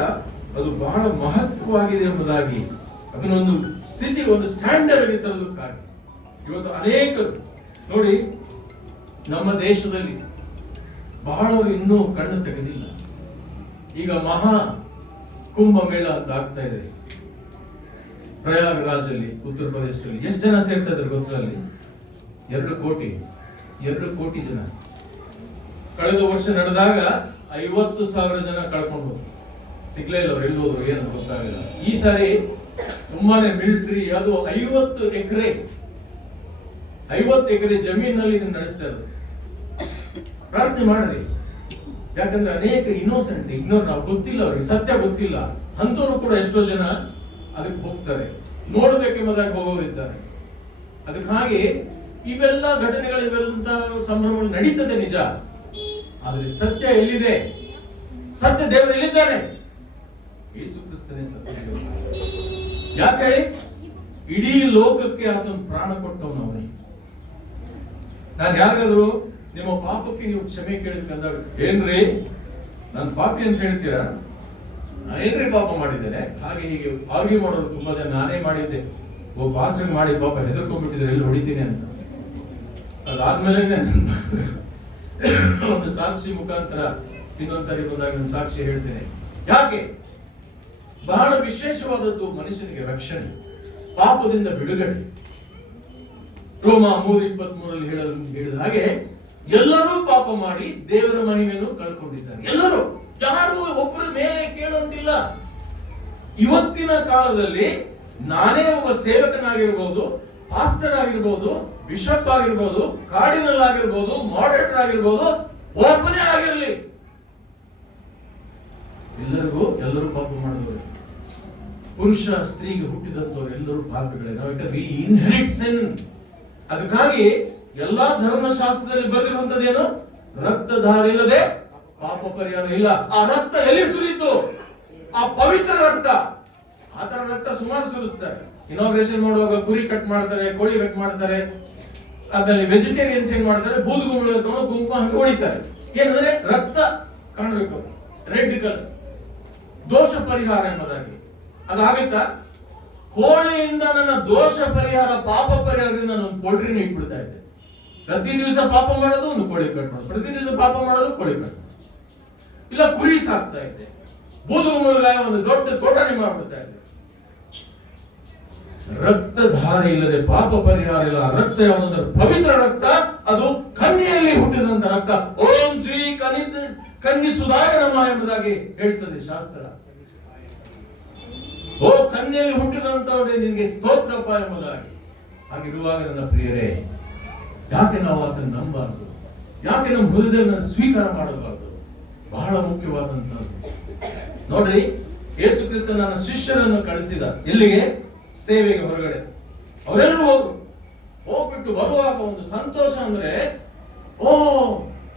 ಅದು ಬಹಳ ಮಹತ್ವವಾಗಿದೆ ಎಂಬುದಾಗಿ, ಅದನ್ನೊಂದು ಸ್ಥಿತಿ, ಒಂದು ಸ್ಟ್ಯಾಂಡರ್ಡ್ ಆಗಿ ತರೋದಕ್ಕಾಗಿ ಇವತ್ತು ಅನೇಕರು ನೋಡಿ, ನಮ್ಮ ದೇಶದಲ್ಲಿ ಬಹಳವರು ಇನ್ನೂ ಕಣ್ಣು ತೆಗೆದಿಲ್ಲ. ಈಗ ಮಹಾ ಕುಂಭ ಮೇಳ ಅಂತ ಆಗ್ತಾ ಇದೆ ಪ್ರಯಾಗರಾಜಲ್ಲಿ, ಉತ್ತರ ಪ್ರದೇಶದಲ್ಲಿ. ಎಷ್ಟು ಜನ ಸೇರ್ತಾ ಇದ್ದಾರೆ ಗೊತ್ತಲ್ಲಿ? 2 ಕೋಟಿ ಜನ. ಕಳೆದ ವರ್ಷ ನಡೆದಾಗ 50,000 ಜನ ಕಳ್ಕೊಂಡು ಹೋದ್ರು. ಸಿಗ್ಲೇ ಇಲ್ಲ, ಅವ್ರು ಎಲ್ಲಿ ಹೋದ್ರು ಏನು ಗೊತ್ತಾಗಲಿಲ್ಲ. ಈ ಸಾರಿ ತುಂಬಾನೇ ಮಿಲಿಟರಿ, ಅದು 50 ಎಕರೆ ಜಮೀನಲ್ಲಿ ಇದನ್ನ ನಡೆಸ್ತಾ ಇರೋದು. ಪ್ರಾರ್ಥನೆ ಮಾಡ್ರಿ, ಯಾಕಂದ್ರೆ ಅನೇಕ ಇನ್ನೋಸೆಂಟ್ ಇಗ್ನೋರ್, ನಾವು ಗೊತ್ತಿಲ್ಲ, ಅವ್ರಿಗೆ ಸತ್ಯ ಗೊತ್ತಿಲ್ಲ ಅಂತವ್ರು ಕೂಡ ಎಷ್ಟೋ ಜನ ಅದಕ್ಕೆ ಹೋಗ್ತಾರೆ, ನೋಡ್ಬೇಕೆಂಬುದಾಗಿ ಹೋಗೋರಿದ್ದಾರೆ. ಅದಕ್ಕಾಗಿ ಇವೆಲ್ಲ ಘಟನೆಗಳು, ಇವೆಲ್ಲ ಸಂಭ್ರಮಗಳು ನಡೀತದೆ ನಿಜ, ಆದ್ರೆ ಸತ್ಯ ಎಲ್ಲಿದೆ? ಸತ್ಯ ದೇವರು ಎಲ್ಲಿದ್ದಾನೆ? ಯೇಸು ಕ್ರಿಸ್ತನೇ ಸತ್ಯ. ಯಾಕೆ? ಇಡೀ ಲೋಕಕ್ಕೆ ಆತನ ಪ್ರಾಣ ಕೊಟ್ಟವನು ಅವನೇ. ನಾನು ಯಾರಿಗಾದ್ರು ನಿಮ್ಮ ಪಾಪಕ್ಕೆ ನೀವು ಕ್ಷಮೆ ಕೇಳಬೇಕಂದಾಗ, ಏನ್ರಿ ನಾನು ಪಾಪಿ ಅಂತ ಹೇಳ್ತೀರಾ? ಏನ್ರಿ ಪಾಪ ಮಾಡಿದ್ದೇನೆ? ಹಾಗೆ ಹೀಗೆ ಆರ್ಗ್ಯೂ ಮಾಡೋದು ತುಂಬಾ ಜನ. ನಾನೇ ಮಾಡಿದ್ದೆ, ಒಬ್ಬ ಪಾಸ್ಟರ್ ಮಾಡಿ ಪಾಪ ಹೆದರ್ಕೊಂಡ್ಬಿಟ್ಟಿದ್ರೆ ಎಲ್ಲಿ ಹೊಡಿತೀನಿ ಅಂತ. ಅದಾದ್ಮೇಲೆ ಒಂದು ಸಾಕ್ಷಿ ಮುಖಾಂತರ ಇನ್ನೊಂದ್ಸರಿ ಬಂದಾಗ ನಾನು ಸಾಕ್ಷಿ ಹೇಳ್ತೇನೆ. ಯಾಕೆ? ಬಹಳ ವಿಶೇಷವಾದದ್ದು ಮನುಷ್ಯನಿಗೆ ರಕ್ಷಣೆ, ಪಾಪದಿಂದ ಬಿಡುಗಡೆ. ರೋಮ 3:23 ಹೇಳಿದ ಹಾಗೆ ಎಲ್ಲರೂ ಪಾಪ ಮಾಡಿ ದೇವರ ಮಹಿಮೆಯನ್ನು ಕಳ್ಕೊಂಡಿದ್ದಾರೆ. ಎಲ್ಲರೂ, ಯಾರು ಒಬ್ಬರ ಮೇಲೆ ಕೇಳುವಂತಿಲ್ಲ. ಇವತ್ತಿನ ಕಾಲದಲ್ಲಿ ನಾನೇ ಒಬ್ಬ ಸೇವಕನಾಗಿರ್ಬೋದು, ಪಾಸ್ಟರ್ ಆಗಿರ್ಬೋದು, ಬಿಷಪ್ ಆಗಿರ್ಬೋದು, ಕಾರ್ಡಿನಲ್ ಆಗಿರ್ಬೋದು, ಮಾಡರೇಟರ್ ಆಗಿರ್ಬೋದು, ಒಬ್ಬನೇ ಆಗಿರಲಿ, ಎಲ್ಲರೂ ಪಾಪ ಮಾಡಿದವರು. ಪುರುಷ ಸ್ತ್ರೀಗೆ ಹುಟ್ಟಿದಂತವ್ರು ಎಲ್ಲರೂ ಪಾಪಿಗಳೇ. ನಾವು ಇನ್ಹೆರಿಟ್ ಸಿನ್. ಅದಕ್ಕಾಗಿ ಎಲ್ಲಾ ಧರ್ಮಶಾಸ್ತ್ರದಲ್ಲಿ ಬರೆದಿರುವಂತದ್ದೇನು? ರಕ್ತಧಾರೆ ಇಲ್ಲದೆ ಪಾಪ ಪರಿಹಾರ ಇಲ್ಲ. ಆ ರಕ್ತ ಎಲ್ಲಿ ಸುರಿತು? ಆ ಪವಿತ್ರ ರಕ್ತ. ಆ ತರ ರಕ್ತ ಸುಮಾರು ಸುರಿಸ್ತಾರೆ. ಇನಾಗ್ರೇಷನ್ ಮಾಡುವಾಗ ಕುರಿ ಕಟ್ ಮಾಡ್ತಾರೆ, ಕೋಳಿ ಕಟ್ ಮಾಡ್ತಾರೆ. ಆಮೇಲೆ ವೆಜಿಟೇರಿಯನ್ಸ್ ಏನ್ ಮಾಡ್ತಾರೆ? ಬೂದುಗುಂಬಳ ಕುಂಕುಮ ಹಾಕಿ ಹೊಡಿತಾರೆ. ಏನಂದ್ರೆ ರಕ್ತ ಕಾಣಬೇಕು, ರೆಡ್ ಕಲರ್, ದೋಷ ಪರಿಹಾರ ಎಂಬುದಾಗಿ. ಅದಾಗುತ್ತಾ? ಕೋಳಿಯಿಂದ ನನ್ನ ದೋಷ ಪರಿಹಾರ, ಪಾಪ ಪರಿಹಾರದಿಂದ ನಾನು ಪೋಲ್ಟ್ರಿನ ಇಟ್ಬಿಡ್ತಾ ಇದ್ದೆ. ಪ್ರತಿ ದಿವಸ ಪಾಪ ಮಾಡೋದು ಒಂದು ಕೋಳಿ ಕಟ್ ಮಾಡೋದು, ಪ್ರತಿ ದಿವಸ ಪಾಪ ಮಾಡೋದು ಕೋಳಿ ಕಟ್, ಇಲ್ಲ ಕುರಿ ಸಾಕ್ತಾ ಇದ್ದೆ. ಬೂದುಗುಂಬಳಗಾಯ ಒಂದು ದೊಡ್ಡ ತೋಟನೇ ಮಾಡ್ಬಿಡ್ತಾ ಇದ್ದೆ. ರಕ್ತಧಾರೆ ಇಲ್ಲದೆ ಪಾಪ ಪರಿಹಾರ ಇಲ್ಲ. ರಕ್ತ ಯಾವುದಂದ್ರೆ ಪವಿತ್ರ ರಕ್ತ, ಅದು ಕನ್ಯೆಯಲ್ಲಿ ಹುಟ್ಟಿದಂತ ರಕ್ತ. ಓಂ ಶ್ರೀ ಕನ್ಯೆ ಸುಧಾಗ ನಮಃ ಎಂಬುದಾಗಿ ಹೇಳ್ತದೆ ಶಾಸ್ತ್ರ. ಓ ಕನ್ಯೆಯಲ್ಲಿ ಹುಟ್ಟಿದಂತವರೇ ನಿನಗೆ ಸ್ತೋತ್ರಪ್ಪ ಎಂಬುದಾಗಿ. ಹಾಗಿರುವಾಗ ನನ್ನ ಪ್ರಿಯರೇ, ಯಾಕೆ ನಾವು ಅದನ್ನು ನಂಬಬಾರದು? ಯಾಕೆ ನಮ್ಮ ಹೃದಯದಲ್ಲಿ ಸ್ವೀಕಾರ ಮಾಡಬಾರದು? ಬಹಳ ಮುಖ್ಯವಾದಂತದ್ದು ನೋಡ್ರಿ. ಯೇಸು ಕ್ರಿಸ್ತ ನನ್ನ ಶಿಷ್ಯರನ್ನು ಕಳಿಸಿದ ಎಲ್ಲಿಗೆ? ಸೇವೆಗೆ ಹೊರಗಡೆ. ಅವರೆಲ್ಲರೂ ಹೋಗ್ಬಿಟ್ಟು ಬರುವಾಗ ಒಂದು ಸಂತೋಷ ಅಂದ್ರೆ, ಓ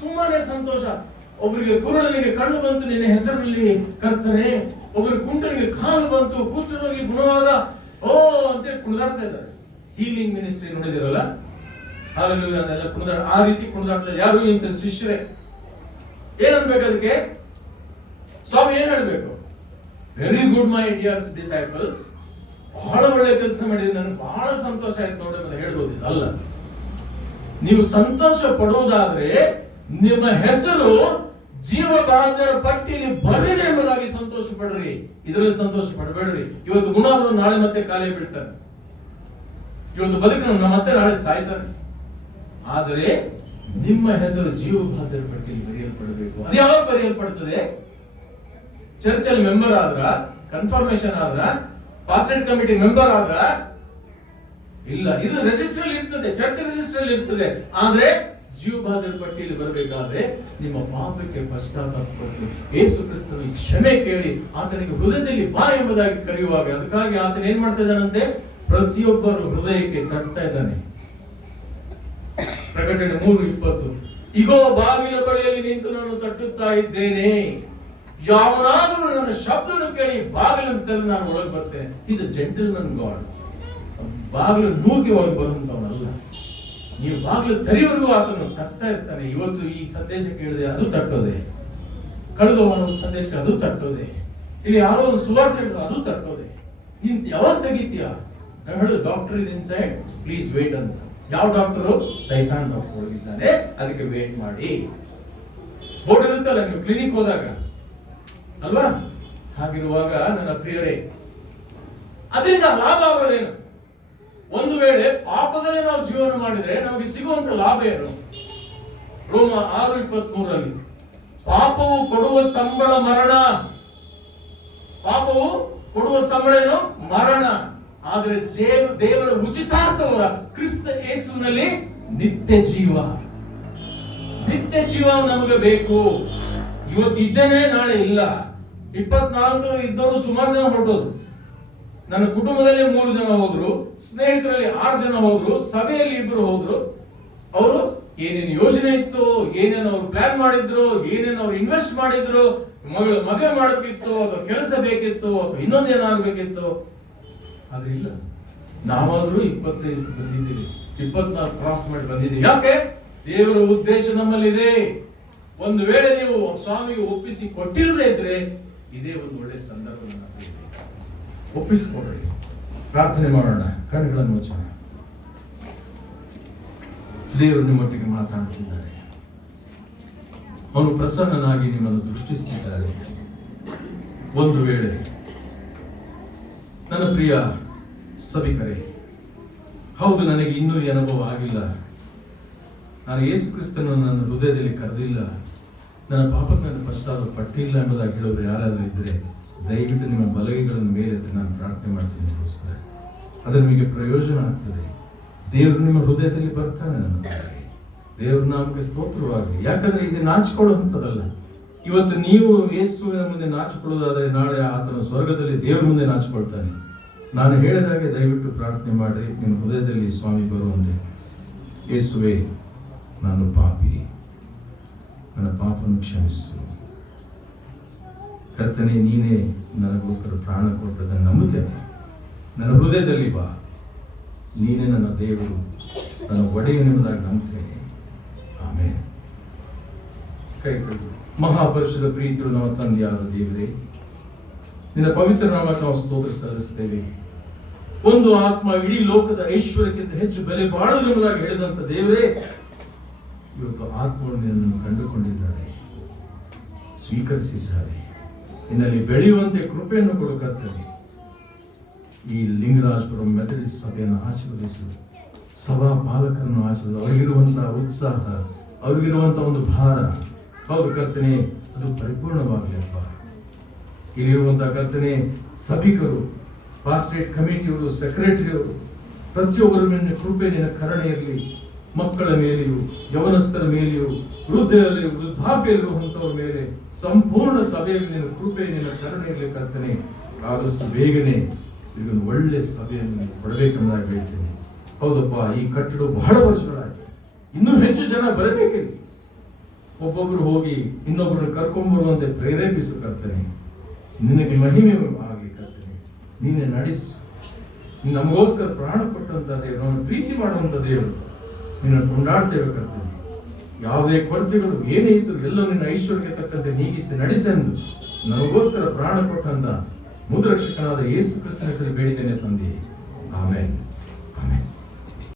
ತುಂಬಾನೇ ಸಂತೋಷ. ಒಬ್ಬರಿಗೆ ಕುರುಡನಿಗೆ ಕಣ್ಣು ಬಂತು ನಿನ್ನ ಹೆಸರಿನಲ್ಲಿ ಕರ್ತನೆ, ಒಬ್ಬರಿಗೆ ಕುಂಟನಿಗೆ ಕಾಲು ಬಂತು, ಕುಷ್ಠರೋಗಿ ಗುಣವಾದ, ಓ ಅಂತೇಳಿ ಕುಣಿದಾಡ್ತಾ ಇದ್ದಾರೆ. ಹೀಲಿಂಗ್ ಮಿನಿಸ್ಟ್ರಿ ನೋಡಿದಿರಲ್ಲ, ಹಾಲೆಲೂಯಾ ಕುಣಿದಾಡ, ಆ ರೀತಿ ಕುಣಿದಾಡ್ತಾ ಇದ್ದಾರೆ. ಯಾರು? ಇಂಥ ಶಿಷ್ಯರೇ. ಏನನ್ಬೇಕು ಅದಕ್ಕೆ? ಸ್ವಾಮಿ ಏನ್ ಹೇಳ್ಬೇಕು? ವೆರಿ ಗುಡ್ ಮೈ ಡಿಯರ್ಸ್ ಡಿಸೈಪಲ್ಸ್, ಬಹಳ ಒಳ್ಳೆ ಕೆಲಸ ಮಾಡಿದ್ರೆ ನನಗೆ ಬಹಳ ಸಂತೋಷ ಆಯ್ತು ನೋಡಿ ಅಂತ ಹೇಳ್ಬೋದು. ಅಲ್ಲ, ನೀವು ಸಂತೋಷ ಪಡುವುದಾದ್ರೆ ನಿಮ್ಮ ಹೆಸರು ಜೀವಬಾಧ್ಯರ ಪಟ್ಟಿಯಲ್ಲಿ ಬರೆದಿದೆ ಎಂಬುದಾಗಿ ಸಂತೋಷ ಪಡ್ರಿ. ಇದರಲ್ಲಿ ಸಂತೋಷ ಪಡಬೇಡ್ರಿ. ಇವತ್ತು ಗುಣಾದ್ರು ನಾಳೆ ಮತ್ತೆ ಕಾಲೇ ಬೀಳ್ತಾನೆ, ಇವತ್ತು ಬದುಕನ್ನು ಮತ್ತೆ ನಾಳೆ ಸಾಯ್ತಾನೆ. ಆದರೆ ನಿಮ್ಮ ಹೆಸರು ಜೀವಬಾಧ್ಯರ ಪಟ್ಟಿಯಲ್ಲಿ ಬರೆಯಲ್ಪಡಬೇಕು. ಅದು ಯಾವಾಗ ಬರೆಯಲ್ಪಡ್ತದೆ? ಚರ್ಚಲ್ಲಿ ಮೆಂಬರ್ ಆದ್ರ, ಕನ್ಫರ್ಮೇಶನ್ ಆದ್ರ, ಪಾಸ್ಟೇಟ್ ಕಮಿಟಿ ಮೆಂಬರ್ ಆದ್ರ ಇಲ್ಲ. ಇದು ರಿಜಿಸ್ಟರ್ ಇರ್ತದೆ, ಚರ್ಚ್ ರಿಜಿಸ್ಟರ್ ಇರ್ತದೆ. ಆದ್ರೆ ಜೀವಬಾಧ್ಯರ ಪಟ್ಟಿಯಲ್ಲಿ ಬರಬೇಕಾದ್ರೆ ನಿಮ್ಮ ಪಾಪಕ್ಕೆ ಪಶ್ಚಾತ್ತಾಪಪಟ್ಟು ಯೇಸು ಕ್ರಿಸ್ತನ ಕ್ಷಮೆ ಕೇಳಿ ಆತನಿಗೆ ಹೃದಯದಲ್ಲಿ ಬಾ ಎಂಬುದಾಗಿ ಕರೆಯುವಾಗ, ಅದಕ್ಕಾಗಿ ಆತನ ಏನ್ ಮಾಡ್ತಾ ಇದ್ದಾನಂತೆ? ಪ್ರತಿಯೊಬ್ಬರು ಹೃದಯಕ್ಕೆ ತಟ್ತಾ ಇದ್ದಾನೆ. ಪ್ರಕಟಣೆ 3:20, ಇಗೋ ಬಾಗಿಲ ಬಳಿಯಲ್ಲಿ ನಿಂತು ನಾನು ತಟ್ಟುತ್ತಾ ಇದ್ದೇನೆ, ಯಾವನಾದರೂ ನನ್ನ ಶಬ್ದವನ್ನು ಕೇಳಿ ಬಾಗಿಲನ್ನು ತೆರೆದು ನಾನು ಒಳಗೆ ಬರ್ತೇನೆ. Is a gentleman god. ಬಾಗಿಲು ನೂಗಿ ಒಳಗೆ ಬರುವಂತವನಲ್ಲ. ನೀವು ಬಾಗಿಲು ತೆರೆಯುವವರೆಗೂ ಆತನು ತಟ್ತಾ ಇರ್ತಾನೆ. ಇವತ್ತು ಈ ಸಂದೇಶ ಕೇಳಿದೆ, ಅದು ತಟ್ಟೋದೆ. ಕಳೆದ ಒಂದು ಸಂದೇಶ ಅದು ತಟ್ಟೋದೆ. ಇಲ್ಲಿ ಯಾರೋ ಒಂದು ಸುವಾರ್ತೆ ಹೇಳಿದ್ರು, ಅದು ತಟ್ಟೋದೆ. ನೀನ್ ಯಾವಾಗ ತೆಗಿತೀಯ? ನಾವು ಹೇಳೋದು doctor is inside, please wait ಅಂತ. ಯಾವ ಡಾಕ್ಟರು? ಸೈತಾನ್ ಡಾಕ್ಟರ್ ಹೋಗಿದ್ದಾನೆ, ಅದಕ್ಕೆ ವೇಟ್ ಮಾಡಿ. ಬೋರ್ಡ್ ಇರುತ್ತಲ್ಲ ನೀವು ಕ್ಲಿನಿಕ್ ಹೋದಾಗ ಅಲ್ವಾ? ಹಾಗಿರುವಾಗ ನನ್ನ ಪ್ರಿಯರೇ, ಅದರಿಂದ ಲಾಭ ಆಗೋದೇನು? ಒಂದು ವೇಳೆ ಪಾಪದಲ್ಲಿ ನಾವು ಜೀವನ ಮಾಡಿದ್ರೆ ನಮಗೆ ಸಿಗುವಂತ ಲಾಭ ಏನು? ರೋಮ 6:23 ಪಾಪವು ಕೊಡುವ ಸಂಬಳ ಮರಣ. ಪಾಪವು ಕೊಡುವ ಸಂಬಳ ಏನು? ಮರಣ. ಆದರೆ ದೇವರ ಉಚಿತಾರ್ಥವಾದ ಕ್ರಿಸ್ತ ಯೇಸುವಿನಲ್ಲಿ ನಿತ್ಯ ಜೀವ. ನಿತ್ಯ ಜೀವ ನಮಗೆ ಬೇಕು. ಇವತ್ತು ಇದ್ದೇನೆ, ನಾಳೆ ಇಲ್ಲ. 24 ಇದ್ದವರು ಸುಮಾರು ಜನ ಹೊರಟೋದು. ನನ್ನ ಕುಟುಂಬದಲ್ಲಿ 3 ಜನ ಹೋದ್ರು, ಸ್ನೇಹಿತರಲ್ಲಿ 6 ಜನ ಹೋದ್ರು, ಸಭೆಯಲ್ಲಿ 2 ಹೋದ್ರು. ಅವರು ಏನೇನು ಯೋಜನೆ ಇತ್ತು, ಏನೇನು ಅವ್ರು ಪ್ಲಾನ್ ಮಾಡಿದ್ರು, ಏನೇನು ಅವ್ರು ಇನ್ವೆಸ್ಟ್ ಮಾಡಿದ್ರು, ಮಗಳು ಮದುವೆ ಮಾಡಬೇಕಿತ್ತು, ಅಥವಾ ಕೆಲಸ ಬೇಕಿತ್ತು, ಅಥವಾ ಇನ್ನೊಂದೇನಾಗಬೇಕಿತ್ತು, ಆದ್ರೆ ಇಲ್ಲ. ನಾವಾದ್ರೂ 25 ಬಂದಿದ್ದೀವಿ, 24 ಕ್ರಾಸ್ ಮಾಡಿ ಬಂದಿದ್ದೀವಿ. ಯಾಕೆ? ದೇವರ ಉದ್ದೇಶ ನಮ್ಮಲ್ಲಿದೆ. ಒಂದು ವೇಳೆ ನೀವು ಸ್ವಾಮಿಗೆ ಒಪ್ಪಿಸಿ ಕೊಟ್ಟಿರದೇ ಇದ್ರೆ ಇದೇ ಒಂದು ಒಳ್ಳೆ ಸಂದರ್ಭ. ಒಪ್ಪಿಸಿಕೊಡ್ರಿ. ಪ್ರಾರ್ಥನೆ ಮಾಡೋಣ. ಕಣ್ಣುಗಳನ್ನು ಮುಚ್ಚೋಣ. ದೇವರು ನಿಮ್ಮೊಟ್ಟಿಗೆ ಮಾತಾಡುತ್ತಿದ್ದಾರೆ. ಅವನು ಪ್ರಸನ್ನನಾಗಿ ನಿಮ್ಮನ್ನು ದೃಷ್ಟಿಸುತ್ತಿದ್ದಾರೆ. ಒಂದು ವೇಳೆ ನನ್ನ ಪ್ರಿಯ ಸಭಿಕರೇ, ಹೌದು, ನನಗೆ ಇನ್ನೂ ಈ ಅನುಭವ ಆಗಿಲ್ಲ, ನಾನು ಯೇಸು ಕ್ರಿಸ್ತನನ್ನು ನನ್ನ ಹೃದಯದಲ್ಲಿ ಕರೆದಿಲ್ಲ, ನನ್ನ ಪಾಪಕ್ಕೆ ನನ್ನ ಪಶ್ಚಾತ್ತಾಪ ಪಟ್ಟಿಲ್ಲ ಎಂಬುದಾಗಿ ಹೇಳೋರು ಯಾರಾದರೂ ಇದ್ದರೆ ದಯವಿಟ್ಟು ನಿಮ್ಮ ಬಲಗೈಗಳನ್ನು ಮೇಲೆ ನಾನು ಪ್ರಾರ್ಥನೆ ಮಾಡ್ತೀನಿ. ಅದು ನಿಮಗೆ ಪ್ರಯೋಜನ ಆಗ್ತದೆ. ದೇವರು ನಿಮ್ಮ ಹೃದಯದಲ್ಲಿ ಬರ್ತಾನೆ. ನನ್ನ ದೇವ್ರ ನಾಮಕ್ಕೆ ಸ್ತೋತ್ರವಾಗಲಿ. ಯಾಕಂದ್ರೆ ಇದು ನಾಚಿಕೊಳ್ಳುವಂಥದ್ದಲ್ಲ. ಇವತ್ತು ನೀವು ಯೇಸುವಿನ ಮುಂದೆ ನಾಚಿಕೊಳ್ಳೋದಾದರೆ ನಾಳೆ ಆತನ ಸ್ವರ್ಗದಲ್ಲಿ ದೇವರ ಮುಂದೆ ನಾಚಿಕೊಳ್ತಾನೆ. ನಾನು ಹೇಳಿದಾಗೆ ದಯವಿಟ್ಟು ಪ್ರಾರ್ಥನೆ ಮಾಡಿ ನಿಮ್ಮ ಹೃದಯದಲ್ಲಿ ಸ್ವಾಮಿ ಬರುವಂತೆ. ಯೇಸುವೆ, ನಾನು ಪಾಪಿ, ನನ್ನ ಪಾಪವನ್ನು ಕ್ಷಮಿಸು. ಕರ್ತನೆ, ನೀನೇ ನನಗೋಸ್ಕರ ಪ್ರಾಣ ಕೊಟ್ಟದನ್ನು ನಂಬುತ್ತೇನೆ. ನನ್ನ ಹೃದಯದಲ್ಲಿ ಬಾ. ನೀನೇ ನನ್ನ ದೇವರು, ನನ್ನ ಒಡೆಯನೆಂಬುದಾಗಿ ನಂಬುತ್ತೇನೆ. ಆಮೇಲೆ ಕೈ ಕಟ್ಟು. ಮಹಾಪರಿಶುದ್ಧ ಪ್ರೀತಿಗಳು ನಮ್ಮ ತಂದೆಯಾದ ದೇವರೇ, ನಿನ್ನ ಪವಿತ್ರ ನಾಮಕ್ಕೆ ನಾವು ಸ್ತೋತ್ರ ಸಲ್ಲಿಸ್ತೇವೆ. ಒಂದು ಆತ್ಮ ಇಡೀ ಲೋಕದ ಐಶ್ವರ್ಯಕ್ಕಿಂತ ಹೆಚ್ಚು ಬೆಲೆ ಬಾಳುವುದೆಂಬುದಾಗಿ ಹೇಳಿದಂತ ದೇವರೇ, ಇವತ್ತು ಆತ್ಮವನ್ನು ನಿನ್ನನ್ನು ಕಂಡುಕೊಂಡಿದ್ದಾರೆ, ಸ್ವೀಕರಿಸಿದ್ದಾರೆ. ನಿನ್ನಲ್ಲಿ ಬೆಳೆಯುವಂತೆ ಕೃಪೆಯನ್ನು ಕೊಡುಕರ್ತೇವೆ. ಈ ಲಿಂಗರಾಜಪುರಂ ಮೆಥಡಿಸ್ಟ್ ಸಭೆಯನ್ನು ಆಶೀರ್ವದಿಸು. ಸಭಾ ಪಾಲಕರನ್ನು ಆಶೀರ್ವದಿಸು. ಅವರಿಗಿರುವಂತಹ ಉತ್ಸಾಹ, ಅವ್ರಿಗಿರುವಂತಹ ಒಂದು ಭಾರ, ಹೌದು ಕರ್ತನೆ, ಅದು ಪರಿಪೂರ್ಣವಾಗಲಿಪ್ಪ. ಇಲ್ಲಿರುವಂತಹ ಕರ್ತನೆ ಸಭಿಕರು, ಪಾಸ್ಟೇಟ್ ಕಮಿಟಿಯವರು, ಸೆಕ್ರೆಟರಿಯವರು, ಪ್ರತಿಯೊಬ್ಬರ ಮೇಲೆ ಕೃಪೆ ನಿನ್ನ ಕರುಣೆ ಇರಲಿ. ಮಕ್ಕಳ ಮೇಲೆಯೂ, ಯವನಸ್ಥರ ಮೇಲೆಯೂ, ವೃದ್ಧರಲ್ಲಿ ವೃದ್ಧಾಪ್ಯಲ್ಲಿರುವಂಥವ್ರ ಮೇಲೆ, ಸಂಪೂರ್ಣ ಸಭೆಯಲ್ಲಿ ನಿನ್ನ ಕೃಪೆ ನಿನ್ನ ಕರುಣೆ ಇರಲಿ ಕರ್ತನೆ. ಆದಷ್ಟು ಬೇಗನೆ ಇದೊಂದು ಒಳ್ಳೆ ಸಭೆಯನ್ನು ಕೊಡಬೇಕೆಂಬುದಾಗಿ ಹೇಳ್ತೇನೆ. ಹೌದಪ್ಪ, ಈ ಕಟ್ಟಡ ಬಹಳ ವರ್ಷಗಳಾಗಿದೆ, ಇನ್ನೂ ಹೆಚ್ಚು ಜನ ಬರಬೇಕಿಲ್ಲ. ಒಬ್ಬೊಬ್ರು ಹೋಗಿ ಇನ್ನೊಬ್ಬರನ್ನು ಕರ್ಕೊಂಡ್ಬರುವಂತೆ ಪ್ರೇರೇಪಿಸು ಕರ್ತನೆ. ನಿನಗೆ ಮಹಿಮೆ ಆಗಲಿ ಕರ್ತನೆ. ನೀನೇ ನಡೆಸು. ನಮಗೋಸ್ಕರ ಪ್ರಾಣ ಕೊಟ್ಟಂತ ದೇವರು, ನಾವು ಪ್ರೀತಿ ಮಾಡುವಂತ ದೇವರು, ನಿನ್ನ ಕೊಂಡಾಡ್ತೇವೆ ಕರ್ತನೆ. ಯಾವುದೇ ಕೊರತೆಗಳು ಏನೇ ಇದ್ರು ಎಲ್ಲೋ ನಿನ್ನ ಐಶ್ವರ್ಯಕ್ಕೆ ತಕ್ಕಂತೆ ನೀಗಿಸಿ ನಡೆಸೆಂದು ನಮಗೋಸ್ಕರ ಪ್ರಾಣ ಕೊಟ್ಟಂತ ಮುದ್ರಕ್ಷಕನಾದ ಯೇಸು ಕ್ರಿಸ್ತನ ಹೆಸರಲ್ಲಿ ಬೇಡಿದ್ದೇನೆ ತಂದೆ. ಆಮೇಲೆ